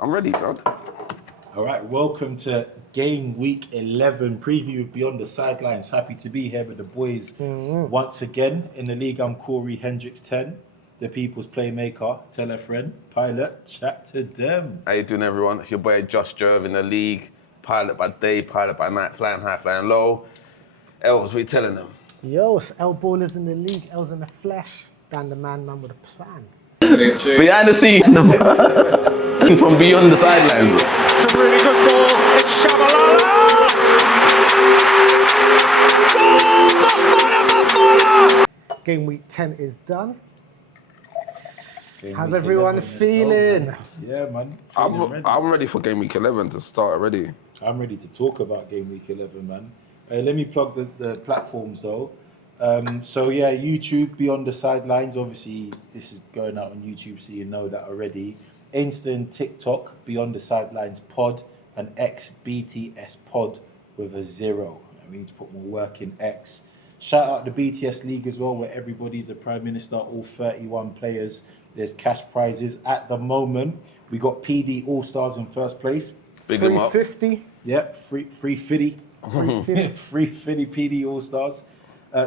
I'm ready, bro. All right, welcome to Game Week 11 preview of Beyond The Sidelines. Happy to be here with the boys once again. In the league, I'm Corey Hendricks 10, the people's playmaker. Tell a friend, pilot, chat to them. How you doing, everyone? It's your boy Josh Jerv in the league. Pilot by day, pilot by night, flying high, flying low. Els, what you telling them? Yo, it's L Ballers in the league, L's in the flesh, Dan the man with a plan. Behind the scenes from Beyond The Sidelines. It's a really good ball. It's Shabalala. Game week 10 is done. Game How's week everyone 11 is feeling? done, man. Yeah, man. I'm ready for Game Week 11 to start already. I'm ready to talk about Game Week 11, man. Let me plug the platforms, though. YouTube, Beyond The Sidelines. Obviously, this is going out on YouTube, so you know that already. Insta and TikTok, Beyond The Sidelines Pod, and X, BTS Pod with a 0. We need to put more work in X. Shout out the BTS League as well, where everybody's the Prime Minister, all 31 players. There's cash prizes. At the moment, we got PD All-Stars in first place. Big them up. 350. Yep, free fitty. Free fitty PD All-Stars.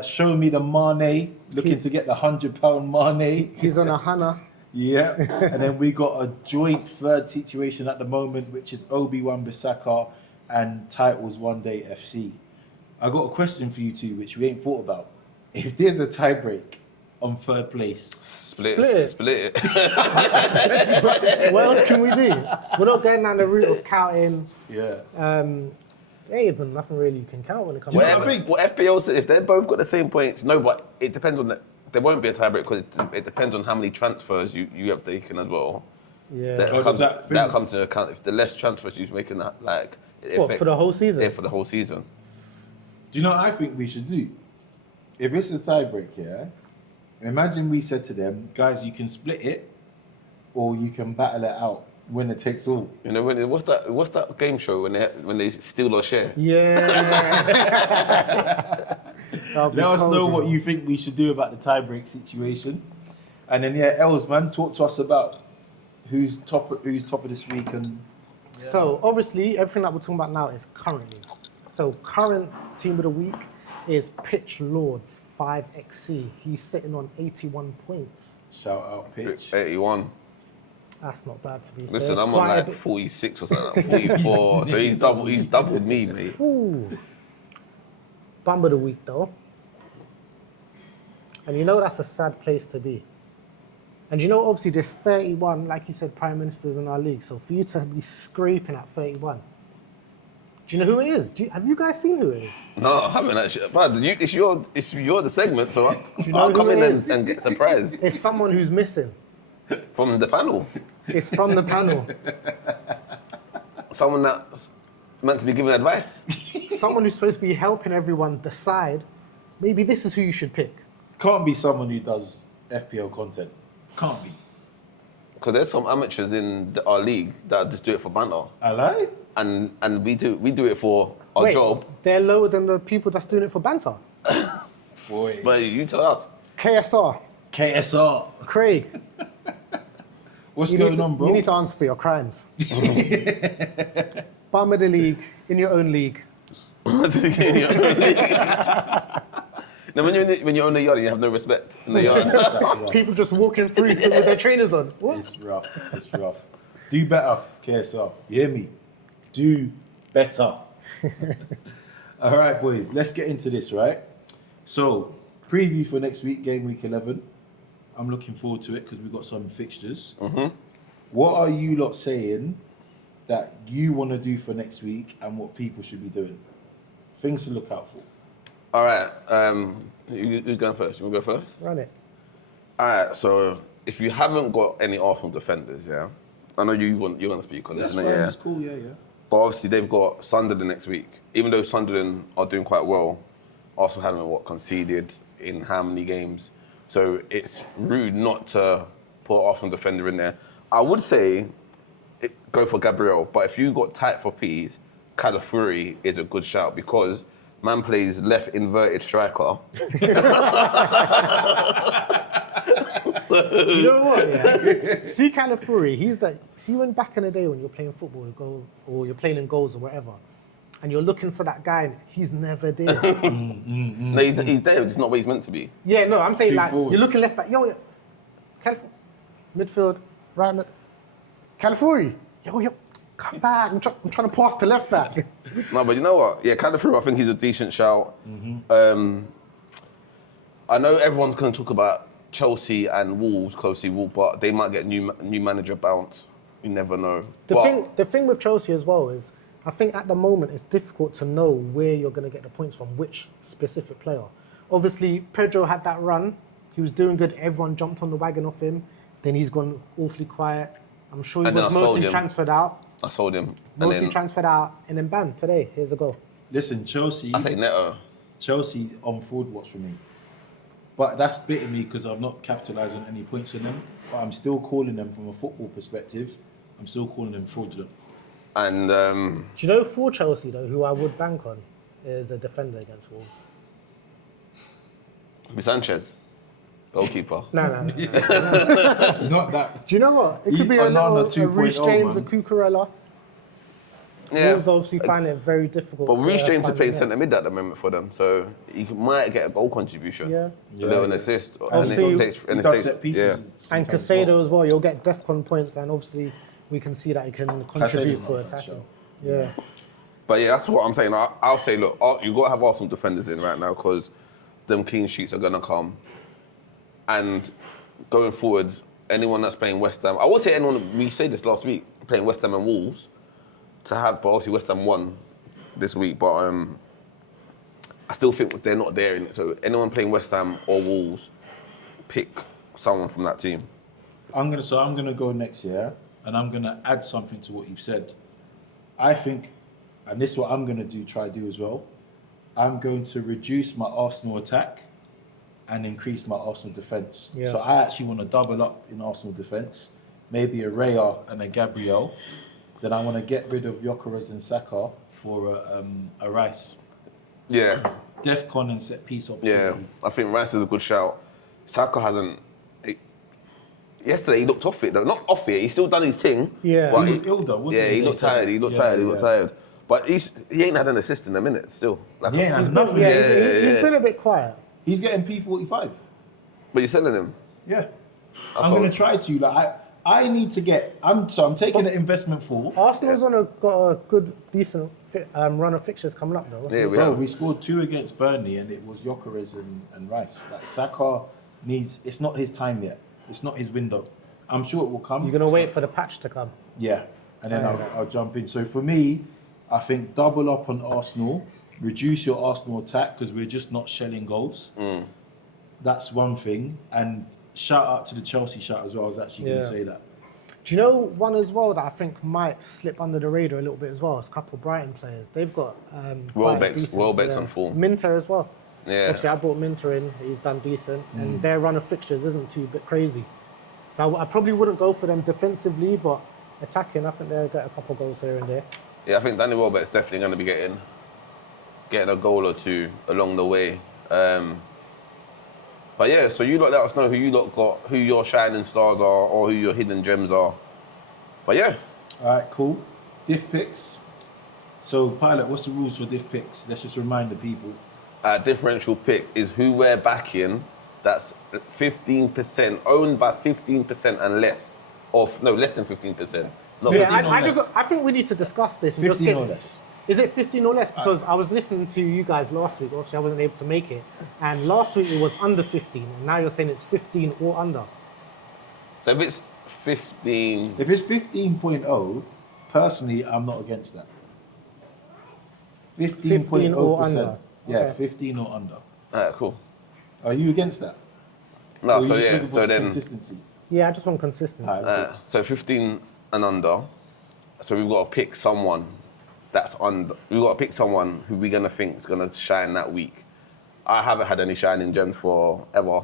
Show me the Mane, looking to get the £100 Mane. He's on a Hannah. Yeah, and then we got a joint third situation at the moment, which is Obi-Wan Bissaka and Titles One Day FC. I got a question for you two, which we ain't thought about. If there's a tiebreak on third place, Split it. What else can we do? We're not going down the route of counting. yeah, There ain't even nothing really you can count when it comes What to FPL says, if they've both got the same points, no, but it depends on there won't be a tiebreak because it depends on how many transfers you have taken as well. Yeah. That Oh, comes does that into account. If the less transfers you're making, that like it What, affect- for the whole season? Yeah, for the whole season. do you know what I think we should do? If it's a tiebreak, yeah, imagine we said to them, guys, you can split it, or you can battle it out. Winner takes all. You know what's that game show when they steal or share? Yeah. Let us know what you think we should do about the tiebreak situation. And then Els, man, talk to us about who's top of this week and So obviously everything that we're talking about now is currently. So current team of the week is Pitch Lords 5XC. He's sitting on 81 points. shout out Pitch. 81. That's not bad to be fair. Listen, It's I'm on quite a like bit- 46 or something, 44. So he's doubled me, mate. Ooh. Bum of the week though. And you know that's a sad place to be. And you know obviously there's 31, like you said, prime ministers in our league. So for you to be scraping at 31, do you know who it is? Have you guys seen who it is? No, I haven't actually. But it's your the segment, so you know I'll who come in it is? and get surprised It's someone who's missing. from the panel. It's from the panel. Someone that's meant to be giving advice. Someone who's supposed to be helping everyone decide, maybe this is who you should pick. Can't be someone who does FPL content. Can't be. Because there's some amateurs in our league that just do it for banter, I lie? and we do it for our Wait, job. they're lower than the people that's doing it for banter. Boy. But you tell us. KSR, KSR. Craig, What's you going need, to, on, bro? you need to answer for your crimes. Bum of the league, in your own league. No, when you're on the yard, you have no respect in the yard. That's rough. People just walking through with their trainers on. What? It's rough. It's rough. Do better, KSR. You hear me? Do better. All right, boys. Let's get into this, right? So, preview for next week, game week 11. I'm looking forward to it because we've got some fixtures. What are you lot saying that you want to do for next week and what people should be doing? Things to look out for. All right. Who's going first? You want to go first? Run it. All right. So if you haven't got any Arsenal defenders, yeah, I know you're going to speak on this, That's isn't fine. it? Yeah. It's cool. Yeah, yeah. But obviously they've got Sunderland next week. Even though Sunderland are doing quite well, Arsenal haven't conceded in how many games. So it's rude not to put Arsenal defender in there. I would say go for Gabriel, but if you got tight for P's, Calafuri is a good shout because Man plays left inverted striker. You know what? Yeah. See, Calafuri, he's like. See, when back in the day when you're playing football, or you're playing in goals or whatever, and you're looking for that guy, he's never there. No, he's there. It's not where he's meant to be. Yeah, no, I'm saying Too like forward. you're looking left back. Yo, midfield, right mid. Calafuri, yo, come back. I'm trying to pass to left back. No, but you know what? Yeah, Calafrio, I think he's a decent shout. I know everyone's going to talk about Chelsea and Wolves, but they might get new manager bounce. You never know. The thing with Chelsea as well is, I think at the moment it's difficult to know where you're going to get the points from, which specific player. Obviously, Pedro had that run. He was doing good. Everyone jumped on the wagon off him. Then he's gone awfully quiet. I'm sure he And then was I sold mostly him. transferred out. I sold him. Mostly transferred out, and then bam, today, here's a goal. Listen, Chelsea. I say Neto. Chelsea on fraud watch for me. But that's bitten me because I've not capitalised on any points on them. But I'm still calling them from a football perspective. I'm still calling them fraudulent. And Do you know for Chelsea though, who I would bank on is a defender against Wolves? Sanchez, goalkeeper. No. Not that. Do you know what? It He's could be a Onana little Reece 2.0, James, a man. Cucurella. Yeah. Wolves obviously find it very difficult. But Reece to James is find playing a net. centre mid at the moment for them, so he might get a goal contribution. Yeah. A little assist. Obviously, He does set pieces. And sometimes well. Casado as well, you'll get DEFCON points, and obviously we can see that he can contribute Casado's for not a bad attacking. shout. Yeah. But yeah, that's what I'm saying. I'll say, look, you've got to have Arsenal defenders in right now because them clean sheets are going to come. And going forward, anyone that's playing West Ham, I would say anyone, we said this last week, playing West Ham and Wolves, to have, but obviously West Ham won this week, but I still think they're not there in it. So anyone playing West Ham or Wolves, pick someone from that team. I'm gonna go next year, and I'm gonna add something to what you've said. I think, and this is what I'm gonna try to do as well. I'm going to reduce my Arsenal attack and increase my Arsenal defence. Yeah. So I actually want to double up in Arsenal defence, maybe a Raya and a Gabriel. Then I want to get rid of Gyökeres and Saka for a Rice. Yeah, Defcon and set piece opportunity. yeah. I think Rice is a good shout. Saka hasn't. Yesterday he looked off it though. Not off it. He's still done his thing. Yeah. but He was ill though, wasn't yeah, he? he They looked said tired. that. He looked Yeah, tired. He looked yeah. tired. But he ain't had an assist in a minute still. Like, Yeah, He's nothing. been, Yeah. he's been a bit quiet. He's getting P45. But you're selling him. Yeah. I I'm thought- going to try to. I need to get. I'm taking the investment for. Arsenal's got a good, decent run of fixtures coming up though. Yeah, Bro, we scored 2 against Burnley, and it was Gyökeres and Rice. Like Saka needs. It's not his time yet. It's not his window. I'm sure it will come. You're gonna wait for the patch to come. Yeah, and then Yeah. I'll jump in. So for me, I think double up on Arsenal, reduce your Arsenal attack because we're just not shelling goals. That's one thing. And shout out to the Chelsea shout as well. I was actually going to Yeah. say that. Do you know one as well that I think might slip under the radar a little bit as well? It's a couple of Brighton players. They've got Welbeck's on form. Minter as well. Yeah. Obviously, I brought Minter in. He's done decent, and their run of fixtures isn't too bit crazy. So I probably wouldn't go for them defensively, but attacking, I think they'll get a couple of goals here and there. Yeah, I think Danny Welbeck's definitely going to be getting a goal or two along the way. But yeah, so you lot let us know who you lot got, who your shining stars are, or who your hidden gems are. But yeah, All right, cool. Diff picks. So, Pilot, what's the rules for diff picks? Let's just remind the people. differential picks is who we're backing. That's 15%, owned by 15% and less. Less than 15%. Not Yeah, 15 or I less. think we need to discuss this. and 15 just or less. Is it 15 or less? Because I was listening to you guys last week. Obviously, I wasn't able to make it. And last week it was under 15. And now you're saying it's 15 or under. So if it's 15, If it's 15.0, personally, I'm not against that. 15 or under. Yeah, Okay. 15 or under. alright, cool. Are you against that? No, Or you so just yeah, looking for so then, consistency. Yeah, I just want consistency. Alright. so 15 and under. So we've got to pick someone that's under. We've got to pick someone who we're gonna think is gonna shine that week. I haven't had any shining gems forever.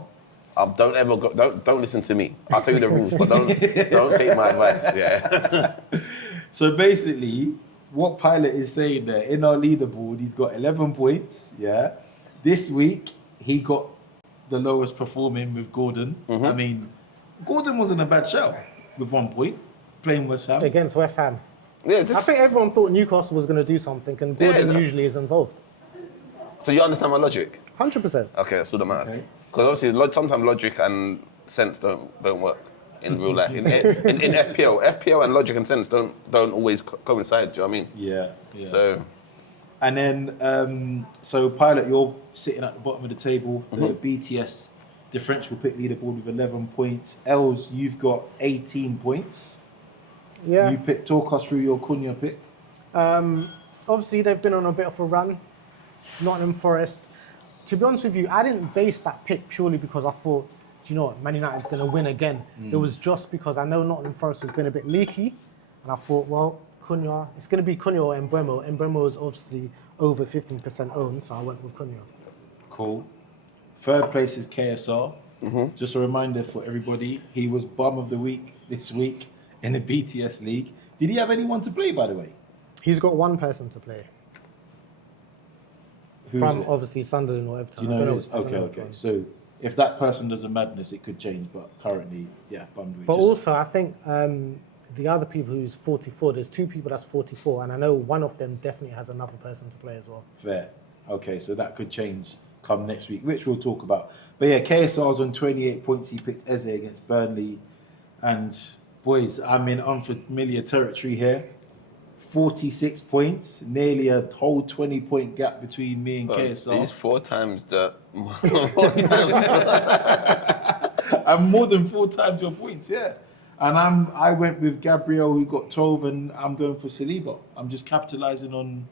Don't listen to me. I'll tell you the rules, but don't take my advice. Yeah. So basically, what Pilot is saying there, in our leaderboard, he's got 11 points, yeah. This week, he got the lowest performing with Gordon. I mean, Gordon wasn't a bad shout with 1 point, playing West Ham. Against West Ham. Yeah, I think everyone thought Newcastle was going to do something, and Gordon usually is involved. so you understand my logic? 100%. Okay, that's all that matters. Okay. Because obviously, sometimes logic and sense don't work in real life. In FPL and logic and sense don't always coincide. Do you know what I mean? Yeah. So, And then, so Pilot, you're sitting at the bottom of the table, the BTS differential pick leaderboard with 11 points. Els, you've got 18 points. Yeah. Talk us through your Cunha pick. Obviously, they've been on a bit of a run. Nottingham Forest. To be honest with you, I didn't base that pick purely because I thought, do you know what, Man United's going to win again. It was just because I know Nottingham Forest has been a bit leaky, and I thought, well, Cunha, it's going to be Cunha or Mbeumo. Mbeumo is obviously over 15% owned, so I went with Cunha. Cool. Third place is KSR. Just a reminder for everybody, he was bum of the week this week in the BTS league. Did he have anyone to play, by the way? He's got one person to play. Who's From it? obviously Sunderland or Everton. Do you I know don't who it is? I don't know which Okay. one. So if that person does a madness, it could change, but currently, yeah, bummed. But also, I think the other people who's 44, there's two people that's 44, and I know one of them definitely has another person to play as well. Fair. Okay, so that could change come next week, which we'll talk about. But yeah, KSR's on 28 points. He picked Eze against Burnley. And boys, I'm in unfamiliar territory here. 46 points, nearly a whole 20-point gap between me and KSR. He's 4 times the. I'm more than 4 times your points, yeah. And I went with Gabriel, who got 12, and I'm going for Saliba. I'm just capitalising on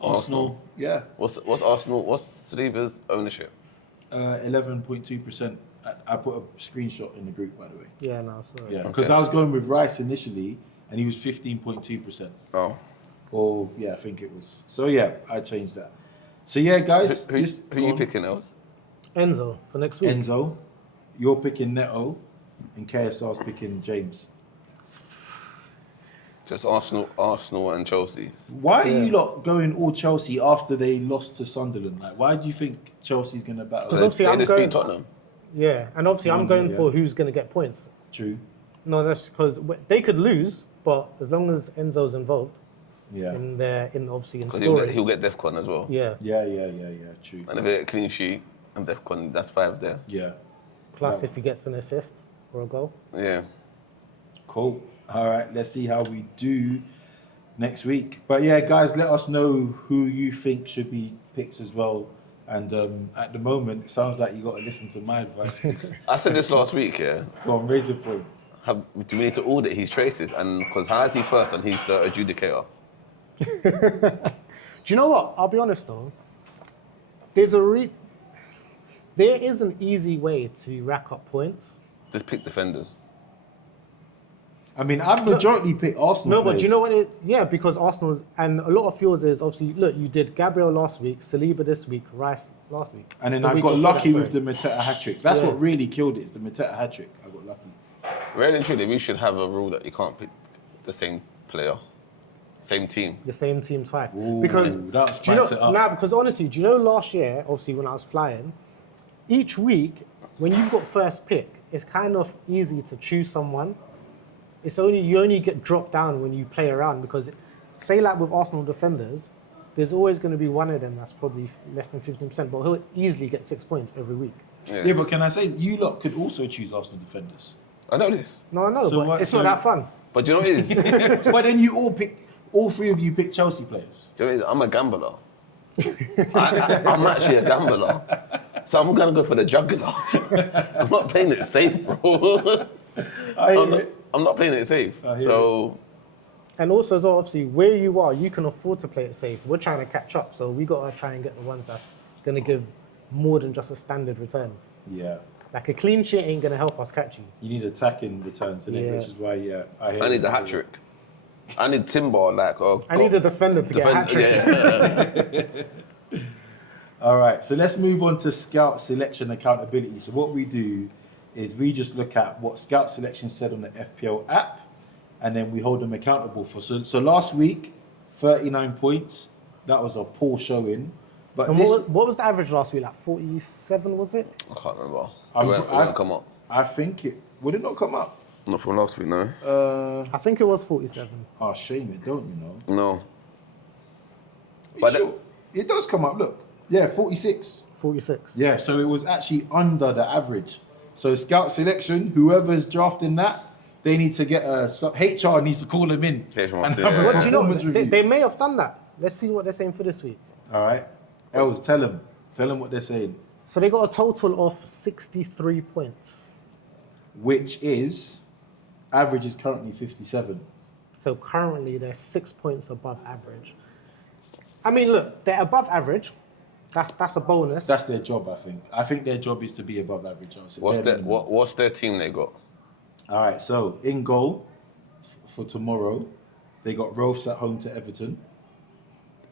Arsenal. Yeah, What's Arsenal? What's Saliba's ownership? 11.2%. I put a screenshot in the group, by the way. Yeah, no, sorry. Yeah, because I was going with Rice initially, and he was 15.2%. Oh, Or yeah, I think it was. So yeah, I changed that. So yeah, guys, who you picking, Els? Enzo for next week. Enzo, you're picking Neto, and KSR's picking James. Just Arsenal and Chelsea. Why are you lot going all Chelsea after they lost to Sunderland? Like, why do you think Chelsea's going to battle? Because obviously They I'm just going. beat Tottenham. Yeah, and obviously I'm going yeah. for who's going to get points. True. No, that's because they could lose, but as long as Enzo's involved Yeah. in obviously in Because scoring. he'll get DEFCON as well. Yeah. Yeah. True. And if they get a clean sheet and DEFCON, that's 5 there. Yeah. Plus, if he gets an assist or a goal. Yeah. Cool. All right. Let's see how we do next week. But yeah, guys, let us know who you think should be picks as well. And at the moment, it sounds like you got to listen to my advice. I said this last week, yeah. Go on, raise a point. Do we need to audit his traces? And because how is he first and he's the adjudicator? Do you know what? I'll be honest though. There is an easy way to rack up points. Just pick defenders. I mean, I've majority picked Arsenal. No, but do you know what it? Yeah, because Arsenal and a lot of yours is obviously. Look, you did Gabriel last week, Saliba this week, Rice last week. And then The I week got before lucky that, with the Mateta hat trick. That's Yeah. what really killed it. It's the Mateta hat trick. I got lucky. Really and truly, we should have a rule that you can't pick the same player, same team. the same team twice. Ooh, because that'll do you know, spice it up. now, because honestly, do you know last year, obviously when I was flying, each week when you've got first pick, it's kind of easy to choose someone. You only get dropped down when you play around because, say like with Arsenal defenders, there's always going to be one of them that's probably less than 15%, but he'll easily get 6 points every week. Yeah, but can I say, you lot could also choose Arsenal defenders. I know this. No, I know, So but what- it's so- not that fun. But do you know what it is? But then you all 3 of you pick Chelsea players. Do you know what it is? I'm a gambler. I'm actually a gambler. So I'm going to go for the jugular. I'm not playing it safe, bro. I'm not playing it safe. So, And also, as well, obviously, where you are, you can afford to play it safe. We're trying to catch up, so we got to try and get the ones that's going to give more than just a standard returns. Yeah. Like a clean sheet ain't going to help us catch you. You need attacking returns, innit? Yeah. Which is why, I need a hat trick. I need Timber, like, I need a defender to get a hat trick. Yeah. All right, so let's move on to scout selection accountability. So what we do is we just look at what scout selection said on the FPL app, and then we hold them accountable for. So last week, 39 points. That was a poor showing. But And this, what was the average last week? Like 47, was it? I can't remember. I've- It won't come up. I think it would it not come up. Not from last week, no. I think it was 47. Shame it, don't you know? No. Are you But sure? It does come up. Look, yeah, 46. 46. Yeah, so it was actually under the average. So scout selection, whoever's drafting that, they need to get HR needs to call them in. HR and must have do a it. What do you know? performance review. They may have done that. Let's see what they're saying for this week. All right, Els, tell them what they're saying. So they got a total of 63 points. Which is average is currently 57. So currently they're 6 points above average. I mean, look, they're above average. That's a bonus. That's their job, I think. I think their job is to be above average. So What's their team they got? All right, so in goal for tomorrow, they got Rolfs at home to Everton.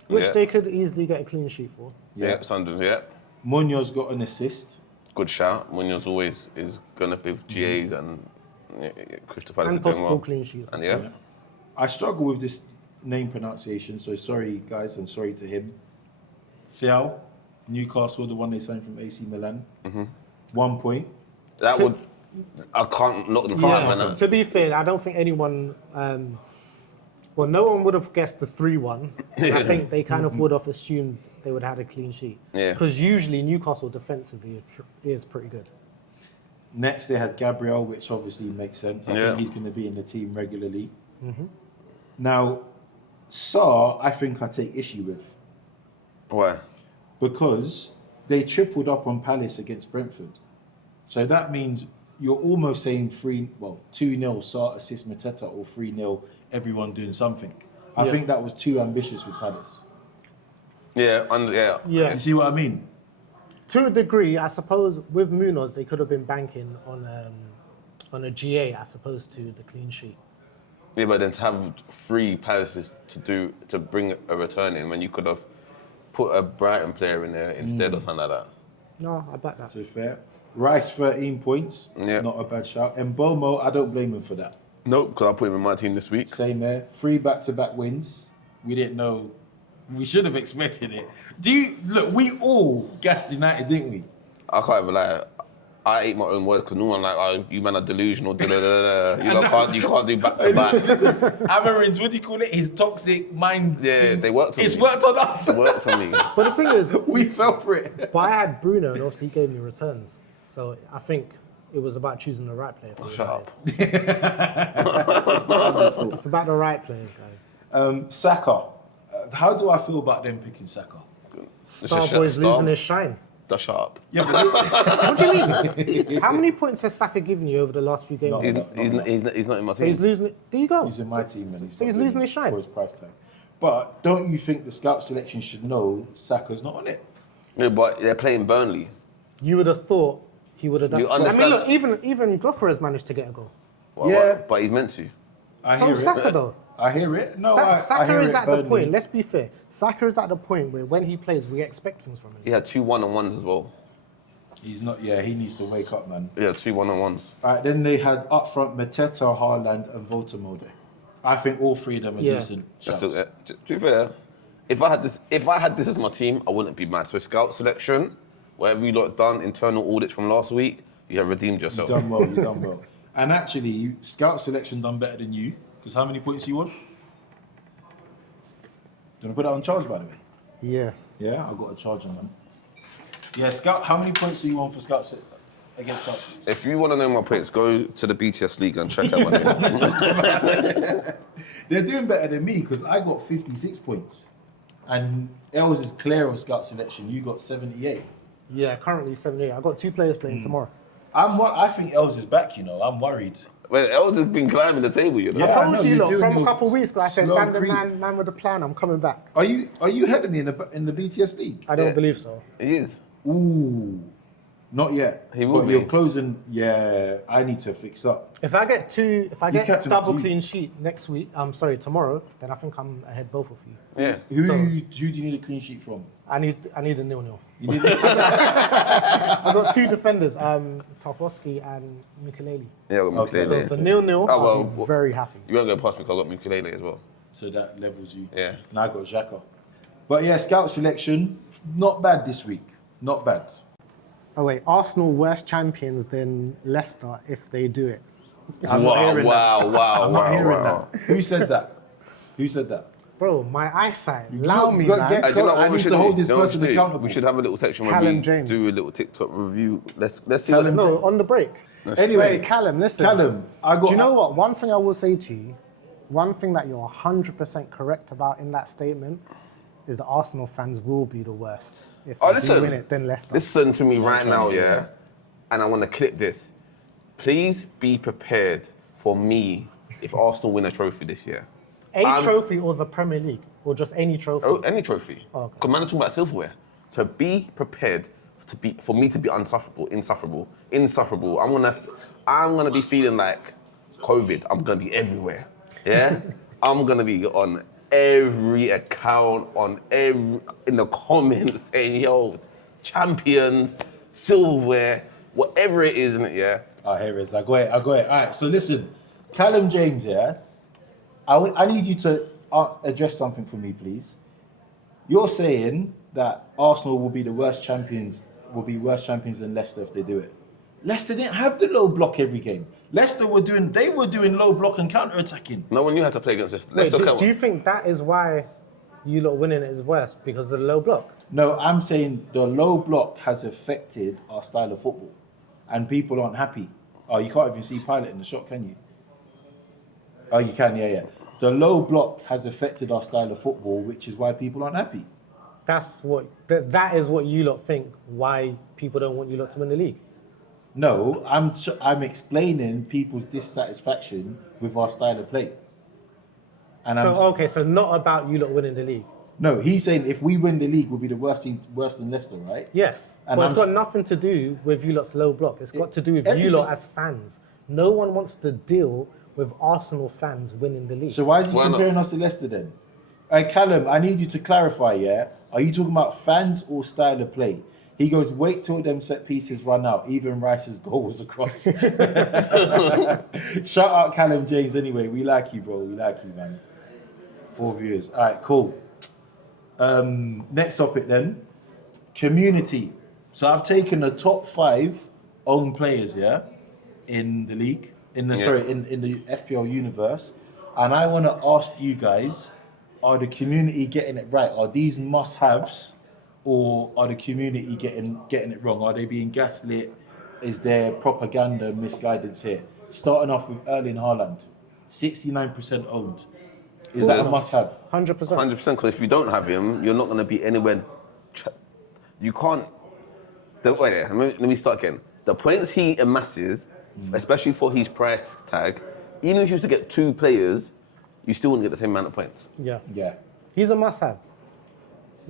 which Yeah. they could easily get a clean sheet for. Yeah, Sunderland, yeah. Munoz got an assist. Good shout. Munoz always is going to be GAs and Crystal Palace And are doing possible well. clean sheets. And yeah. I struggle with this name pronunciation, so sorry guys, and sorry to him. Thiel, Newcastle, the one they signed from AC Milan. 1 point. That So- would... I can't knock them far, man. To be fair, I don't think anyone, well, no one would have guessed the 3-1. I think they kind of would have assumed they would have had a clean sheet. Yeah. Because usually Newcastle defensively is pretty good. Next, they had Gabriel, which obviously makes sense. I Yeah. think he's going to be in the team regularly. Now, Sarr, I think I take issue with Why? because they tripled up on Palace against Brentford. So that means you're almost saying 2-0 Sarr assist Mateta or 3-0 everyone doing something. I think that was too ambitious with Palace. Yeah, Yeah. You see what I mean? To a degree, I suppose with Munoz, they could have been banking on a GA as opposed to the clean sheet. Yeah, but then to have 3 Palaces to bring a return in when you could have put a Brighton player in there instead or something like that. No, I bet that. So fair. Rice, 13 points. Yeah. Not a bad shout. And Bomo, I don't blame him for that. Nope, because I put him in my team this week. Same there. 3 back-to-back wins. We didn't know. We should have expected it. Look, we all gassed United, didn't we? I can't even lie. I ate my own words because no one like, oh, you man are delusional. You know, you can't do back to back. Amarin's, what do you call it? His toxic mind. Yeah, thing. they worked on It's me. worked on us. It worked on me. But the thing is, We fell for it. but I had Bruno, and obviously he gave me returns. So I think it was about choosing the right player. For Shut United. up. It's about the right players, guys. Saka. How do I feel about them picking Saka? Starboy's losing his shine. Just shut up. Yeah, but What do you mean? How many points has Saka given you over the last few games? No. He's not in my So he's team. losing it. There you go. he's in my team and So he's not losing in his shine. for his price tag. But don't you think the scout selection should know Saka's not on it? Yeah, but they're playing Burnley. You would have thought he would have done. You I mean, understand- look, even Gropper has managed to get a goal. Well, Yeah. but he's meant to. I So hear Saka it. though. I hear it. No, I Saka hear is it, at the Burnley. point. Let's be fair. Saka is at the point where when he plays, we expect things from him. He had 2 1-on-1s as well. He's not. Yeah, he needs to wake up, man. Yeah, 2 1-on-1s. All right, then they had up front Mateta, Haaland, and Voltemode. I think all 3 of them are Yeah. decent That's shouts. still, to be fair, if I had this as my team, I wouldn't be mad. So scout selection, whatever you lot done, internal audits from last week, you have redeemed yourself. You've done well. You've done well. And actually, scout selection done better than you. Because how many points you won? Do you want to put that on charge, by the way? Yeah. Yeah, I got a charge on them. Yeah, scout. How many points do you want for scouts against us? If you want to know my points, go to the BTS League and check out my name. They're doing better than me because I got 56 points, and Els is clear of scout selection. You got 78. Yeah, currently 78. I've got 2 players playing tomorrow. I think Els is back. You know, I'm worried. Well, Els has been climbing the table, you know. Yeah. I I know, told you, you're look, doing from a your couple of weeks ago, I said, slow man, the creep. man with the plan, I'm coming back. Are you ahead of me in the BTS league? I don't Yeah. believe so. He is. Ooh, not yet. He will But be. You're closing. Yeah, I need to fix up. If I get He's captain double of you. clean sheet next week, tomorrow, then I think I'm ahead both of you. Yeah. Who So- do you need a clean sheet from? I need a 0-0. You need I've got 2 defenders, Tarkowski and Mikelele. Yeah, I got Okay. Mukulele. So for 0-0, Oh, I'll well, be very happy. You won't go past me because I got Mukulele as well. So that levels you. Yeah. And I got Xhaka. But yeah, scout selection, not bad this week. Not bad. Oh wait, Arsenal worse champions than Leicester if they do it. I'm not hearing that. Wow. I'm not hearing that. Who said that? Who said that? Bro, my eyesight, allow me, go man. get- Do you know what I we need should to do? hold this Do you know what person we should do? accountable. We should have a little section where Callum we James. do a little TikTok review. Let's see Callum what. No, on the break. Anyway, Wait, Callum, listen. Callum, I got. Do you know what? One thing I will say to you, one thing that you're 100% correct about in that statement is that Arsenal fans will be the worst if they do win it than Leicester. Listen to me right now, yeah? And I want to clip this. Please be prepared for me if Arsenal win a trophy this year. Trophy or the Premier League, or just any trophy? Oh, any trophy. Okay. Because man are talking about silverware. So be prepared for me to be insufferable. I'm gonna be feeling like COVID. I'm gonna be everywhere. Yeah? I'm gonna be on every account, in the comments saying, yo, champions, silverware, whatever it is, isn't it? Yeah. Oh, here it is. I got it. All right. So listen, Callum James, yeah. I need you to address something for me, please. You're saying that Arsenal will be worse champions than Leicester if they do it. Leicester didn't have the low block every game. Leicester were doing low block and counter attacking. No one knew how to play against Leicester. Wait, Leicester do you think that is why you lot winning it is worse? Because of the low block? No, I'm saying the low block has affected our style of football, and people aren't happy. Oh, you can't even see Pilot in the shot, can you? Oh, you can, yeah. The low block has affected our style of football, which is why people aren't happy. That is what you lot think why people don't want you lot to win the league. No, I'm explaining people's dissatisfaction with our style of play. And So not about you lot winning the league. No, he's saying if we win the league, we'll be the worse than Leicester, right? Yes, And but it's got nothing to do with you lot's low block. It's got to do with you lot as fans. No one wants to deal with Arsenal fans winning the league. So why is he Why not? comparing us to Leicester then? Callum, I need you to clarify, yeah? Are you talking about fans or style of play? He goes, wait till them set pieces run out. Even Rice's goal was a cross. Shout out Callum James anyway. We like you, bro. We like you, man. 4 viewers. All right, cool. Next topic then. Community. So I've taken the top 5 own players, yeah, in the league, in the FPL universe. And I want to ask you guys, are the community getting it right? Are these must-haves, or are the community getting it wrong? Are they being gaslit? Is there propaganda, misguidance here? Starting off with Erling Haaland, 69% owned. Is that a must-have? 100%. 100%, because if you don't have him, you're not going to be anywhere. You can't. Wait, let me start again. The points he amasses, especially for his price tag, even if you was to get 2 players, you still wouldn't get the same amount of points. Yeah. Yeah. He's a must-have.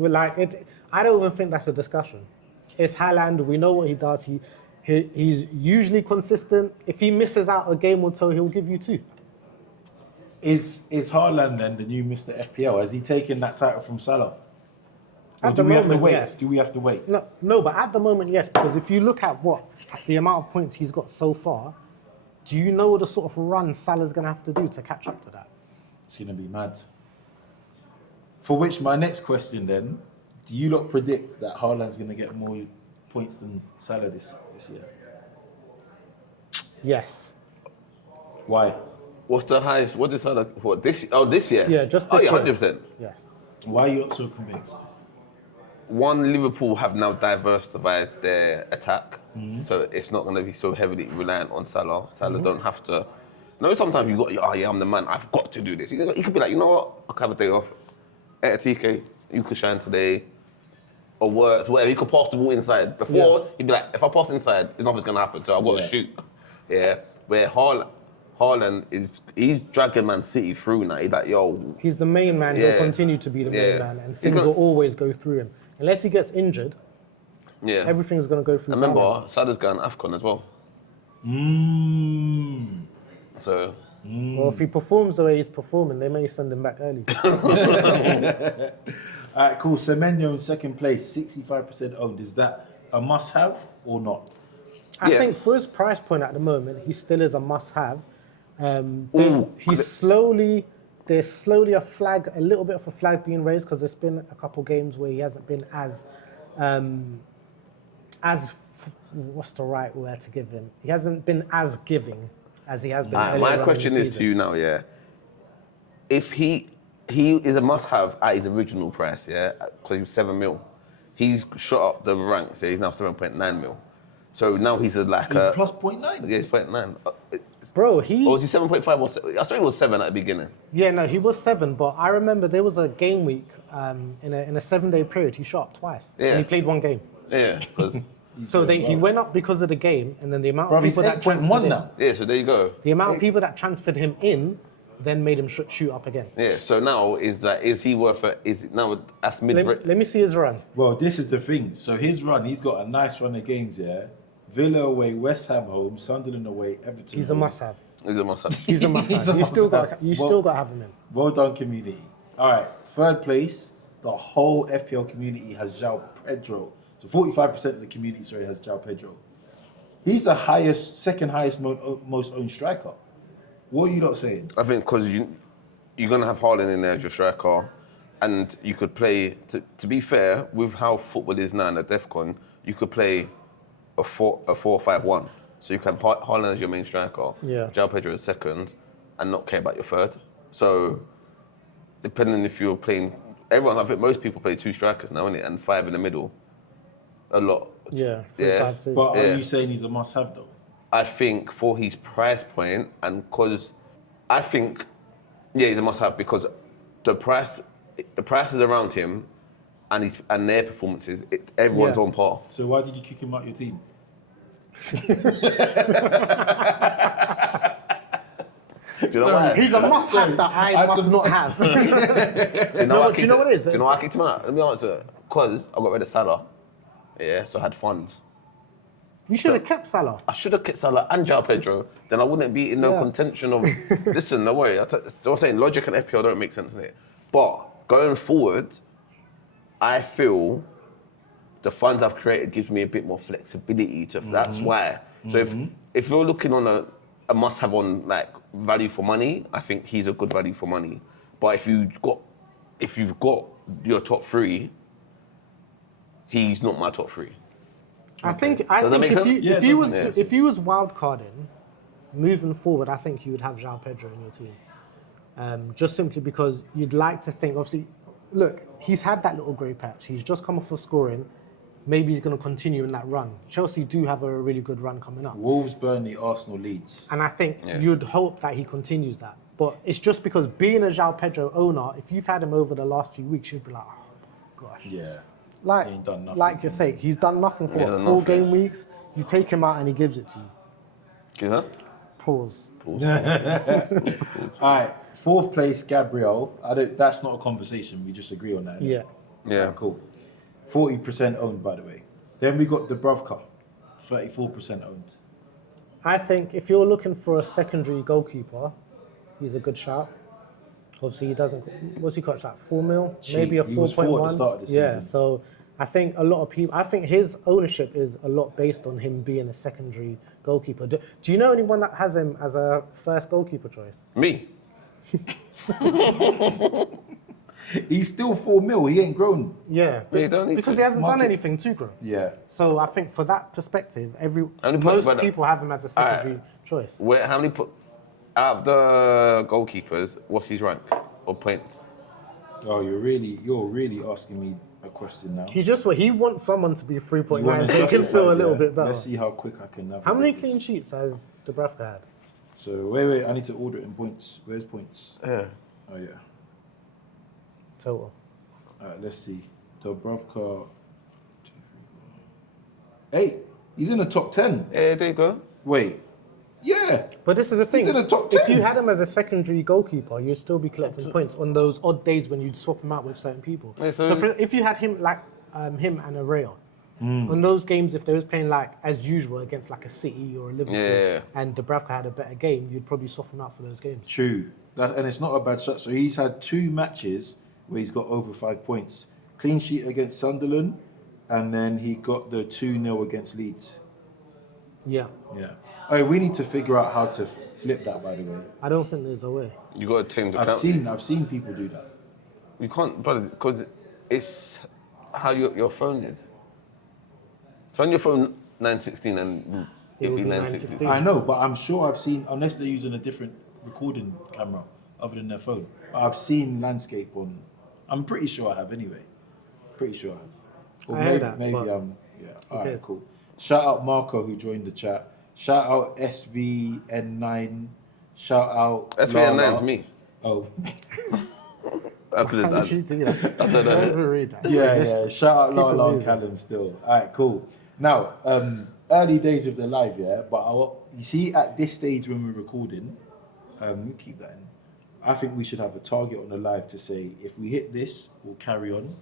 I don't even think that's a discussion. It's Haaland. We know what he does. He's usually consistent. If he misses out a game or two, he'll give you 2. Is Haaland then the new Mr. FPL? Has he taken that title from Salah? Or At do the we have to moment, wait? yes. Do we have to wait? No, but at the moment, yes, because if you look at the amount of points he's got so far, do you know the sort of run Salah's going to have to do to catch up to that? It's going to be mad. For which my next question then, do you lot predict that Haaland's going to get more points than Salah this year? Yes. Why? What's the highest? What is Salah? What this? Oh, this year? Yeah, just Oh, this yeah, year. 100%. Yes. Why are you not so convinced? One, Liverpool have now diversified their attack, so it's not going to be so heavily reliant on Salah. Salah don't have to. No, sometimes you got, oh yeah, I'm the man. I've got to do this. You could be like, you know what? I can have a day off. TK, you could shine today, or worse, whatever. You could pass the ball inside. Before you'd be like, if I pass inside, nothing's going to happen. So I've got to shoot. Yeah. Where Haaland he's dragging Man City through now. He's like, yo. He's the main man. Yeah. He'll continue to be the main man, and things gonna- will always go through him. Unless he gets injured, Yeah. everything's going to go through. Remember, Salah. Salah's going AFCON as well. So. Well, if he performs the way he's performing, they may send him back early. All right, cool. Semenyo in second place, 65% owned. Is that a must-have or not? I Yeah. think for his price point at the moment, he still is a must-have. Ooh, He's slowly there's slowly a little bit of a flag being raised because there's been a couple games where he hasn't been what's the right word to give him? He hasn't been as giving as he has been. My question is to you now, if he is a must-have at his original price, because he was 7 mil. He's shot up the ranks, he's now 7.9 mil. So now he's plus 0.9? Yeah, he's 0.9. Bro, Or was he 7.5 or 7? I thought he was 7 at the beginning. Yeah, no, he was 7, but I remember there was a game week in a 7-day period, he shot up twice. Yeah. And he played one game. Yeah, because... So he went up because of the game, and then the amount of people that transferred 8.1 him, now. Yeah, so there you go. the amount of people that transferred him in then made him shoot up again. Yeah, so now is he worth it? That's mid. Let me see his run. Well, this is the thing. So his run, he's got a nice run of games, Villa away, West Ham home, Sunderland away, Everton He's a home. must-have. He's a must-have. He's a must-have. You still got to have him in. Well done, community. All right, third place, the whole FPL community has João Pedro. So 45% of the community, has João Pedro. He's the second highest most owned striker. What are you not saying? I think because you're going to have Haaland in there as your striker, and you could play, to be fair, with how football is now in the DEFCON, you could play a 4-5-1. So you can have Haaland as your main striker, João Pedro as second, and not care about your third. So depending if you're playing, I think most people play 2 strikers now, innit? And 5 in the middle. A lot. Yeah, 3-5-2. But are you saying he's a must-have though? I think for his price point, and because I think, he's a must-have because the price is around him, and their performances, everyone's on par. So why did you kick him out your team? Do you know why? He's a must-have that I must not have. Do you know do you know what it is? Do you know why I kicked him out? Let me answer. Because I got rid of Salah. Yeah, so I had funds. You should have kept Salah. I should have kept Salah and João Pedro. Then I wouldn't be in no contention of. Listen, no worry. I'm saying logic and FPL don't make sense in it. But going forward, I feel the funds I've created gives me a bit more flexibility. That's why. So if you're looking on a must-have on like value for money, I think he's a good value for money. But if you've got your top 3, he's not my top 3. I think if he was wild carding, moving forward, I think you would have João Pedro in your team. Just simply because you'd like to think, obviously, look, he's had that little grey patch. He's just come off for scoring. Maybe he's going to continue in that run. Chelsea do have a really good run coming up. Wolves, Burnley, Arsenal, Leeds. And I think you'd hope that he continues that. But it's just because being a João Pedro owner, if you've had him over the last few weeks, you'd be like, oh, gosh. Yeah. Like, He ain't done nothing. like you say, he's done nothing for done 4 nothing. game weeks. You take him out and he gives it to you. Get that? Pause. All right, fourth place, Gabriel. That's not a conversation. We just agree on that. innit? Yeah. Yeah. Cool. 40% owned, by the way. Then we got Dubravka, 34% owned. I think if you're looking for a secondary goalkeeper, he's a good shout. Obviously, he doesn't. What's he cost? Like 4 mil, Cheap. maybe a He was 4 at the 4.1. start of the Yeah. season. So I think a lot of people. I think his ownership is a lot based on him being a secondary goalkeeper. Do you know anyone that has him as a first goalkeeper choice? Me. He's still 4 mil. He ain't grown. Yeah, But you don't need because to he hasn't done market- anything to grow. Yeah. So I think for that perspective, Only put- most but- people have him as a secondary choice. How many out of the goalkeepers? What's his rank or points? Oh, you're really asking me a question now. He wants someone to be You 3.9 wanna so he can justify, feel a little yeah? bit better. Let's see how quick I can navigate How many this. clean sheets has Dubravka had? So wait, I need to order it in points. Where's points? Yeah. Oh yeah. Total. Alright, let's see. Dubravka. 8. He's in the top 10. Yeah, there you go. Wait. Yeah. But this is the thing. He's in the top If 10. you had him as a secondary goalkeeper, you'd still be collecting points on those odd days when you'd swap him out with certain people. Yeah, so if you had him him and a Rayo, Hmm. on those games, if they was playing like as usual against like a City or a Liverpool, Yeah. and Dubravka had a better game, you'd probably swap him out for those games. True. And it's not a bad shot. So he's had 2 matches where he's got over 5 points. Clean sheet against Sunderland, and then he got the 2-0 against Leeds. Yeah. Yeah. Oh, we need to figure out how to flip that, by the way. I don't think there's a way. You got to change the I've count. seen people do that. You can't, brother, because it's how your phone is. So on your phone 916 and it'll be 916. I know, but I'm sure I've seen, unless they're using a different recording camera other than their phone, I've seen landscape on. I'm pretty sure I have anyway. Pretty sure I have. Or I heard that, maybe but yeah. All right, cares? cool. Shout out Marco who joined the chat. Shout out SVN9. Shout out SVN9 Lala. is me. Oh. I could have How would you done. do that? I don't know. Don't even read that. Yeah. Just Shout out keep it Lala and moving. Callum still. All right, cool. Now, early days of the live, yeah. But you see, at this stage when we're recording, keep that in. I think we should have a target on the live to say if we hit this, we'll carry on.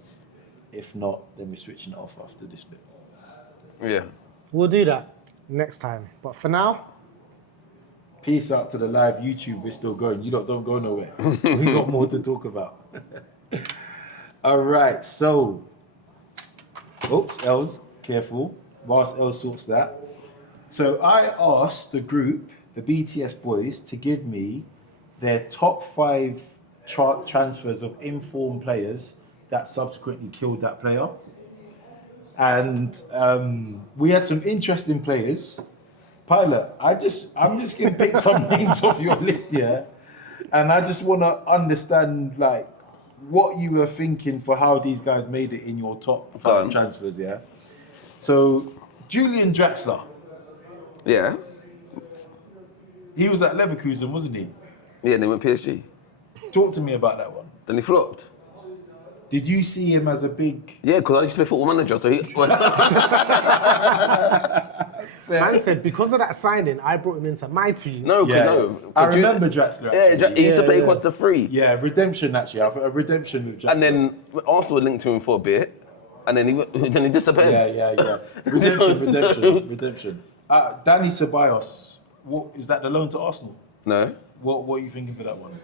If not, then we're switching it off after this bit. Yeah. We'll do that next time. But for now, Peace out to the live YouTube. We're still going. You lot don't go nowhere. We got more to talk about. All right. So, oops, Els, careful. Whilst Els sorts that. So I asked the group, the BTS boys, to give me their top 5 transfers of informed players that subsequently killed that player. And we had some interesting players. Pilot, I'm just gonna pick some names off your list here, and I just want to understand like what you were thinking for how these guys made it in your top 5 transfers. Yeah. So Julian Draxler, Yeah. he was at Leverkusen, wasn't he? Yeah, and they went PSG. Talk to me about that one. Then he flopped. Did you see him as a big? Yeah, because I used to play Football Manager, so he... man said because of that signing, I brought him into my team. No, Yeah, no. I remember Draxler. Yeah, Actually. he used to play Yeah. across the free. Yeah, redemption actually. I thought a redemption with Draxler. And then Arsenal linked to him for a bit, and then he disappeared. Yeah. Redemption. Danny Ceballos, what is that? The loan to Arsenal? No. What are you thinking for that one?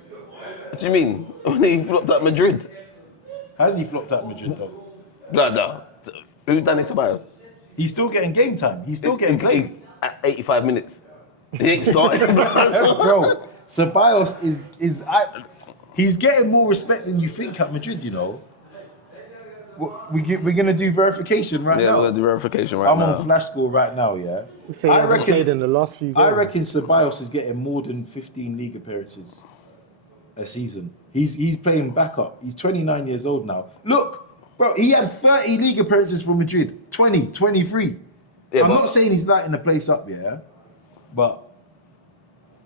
What do you mean? When he flopped at Madrid? Has he flopped at Madrid though? Blah. Who's Danny Ceballos? He's still getting game time. He's still getting played. At 85 minutes. He ain't starting. Bro, Ceballos he's getting more respect than you think at Madrid. You know. We're gonna do verification right Yeah, now. we're going to do verification right I'm now. on Flash Score right now. Yeah. You say he hasn't played in the last few games. I reckon Ceballos is getting more than 15 league appearances a season. He's playing backup. He's 29 years old now. Look, bro, he had 30 league appearances for Madrid. 23. Yeah, I'm but- not saying he's lighting the place up, yeah. But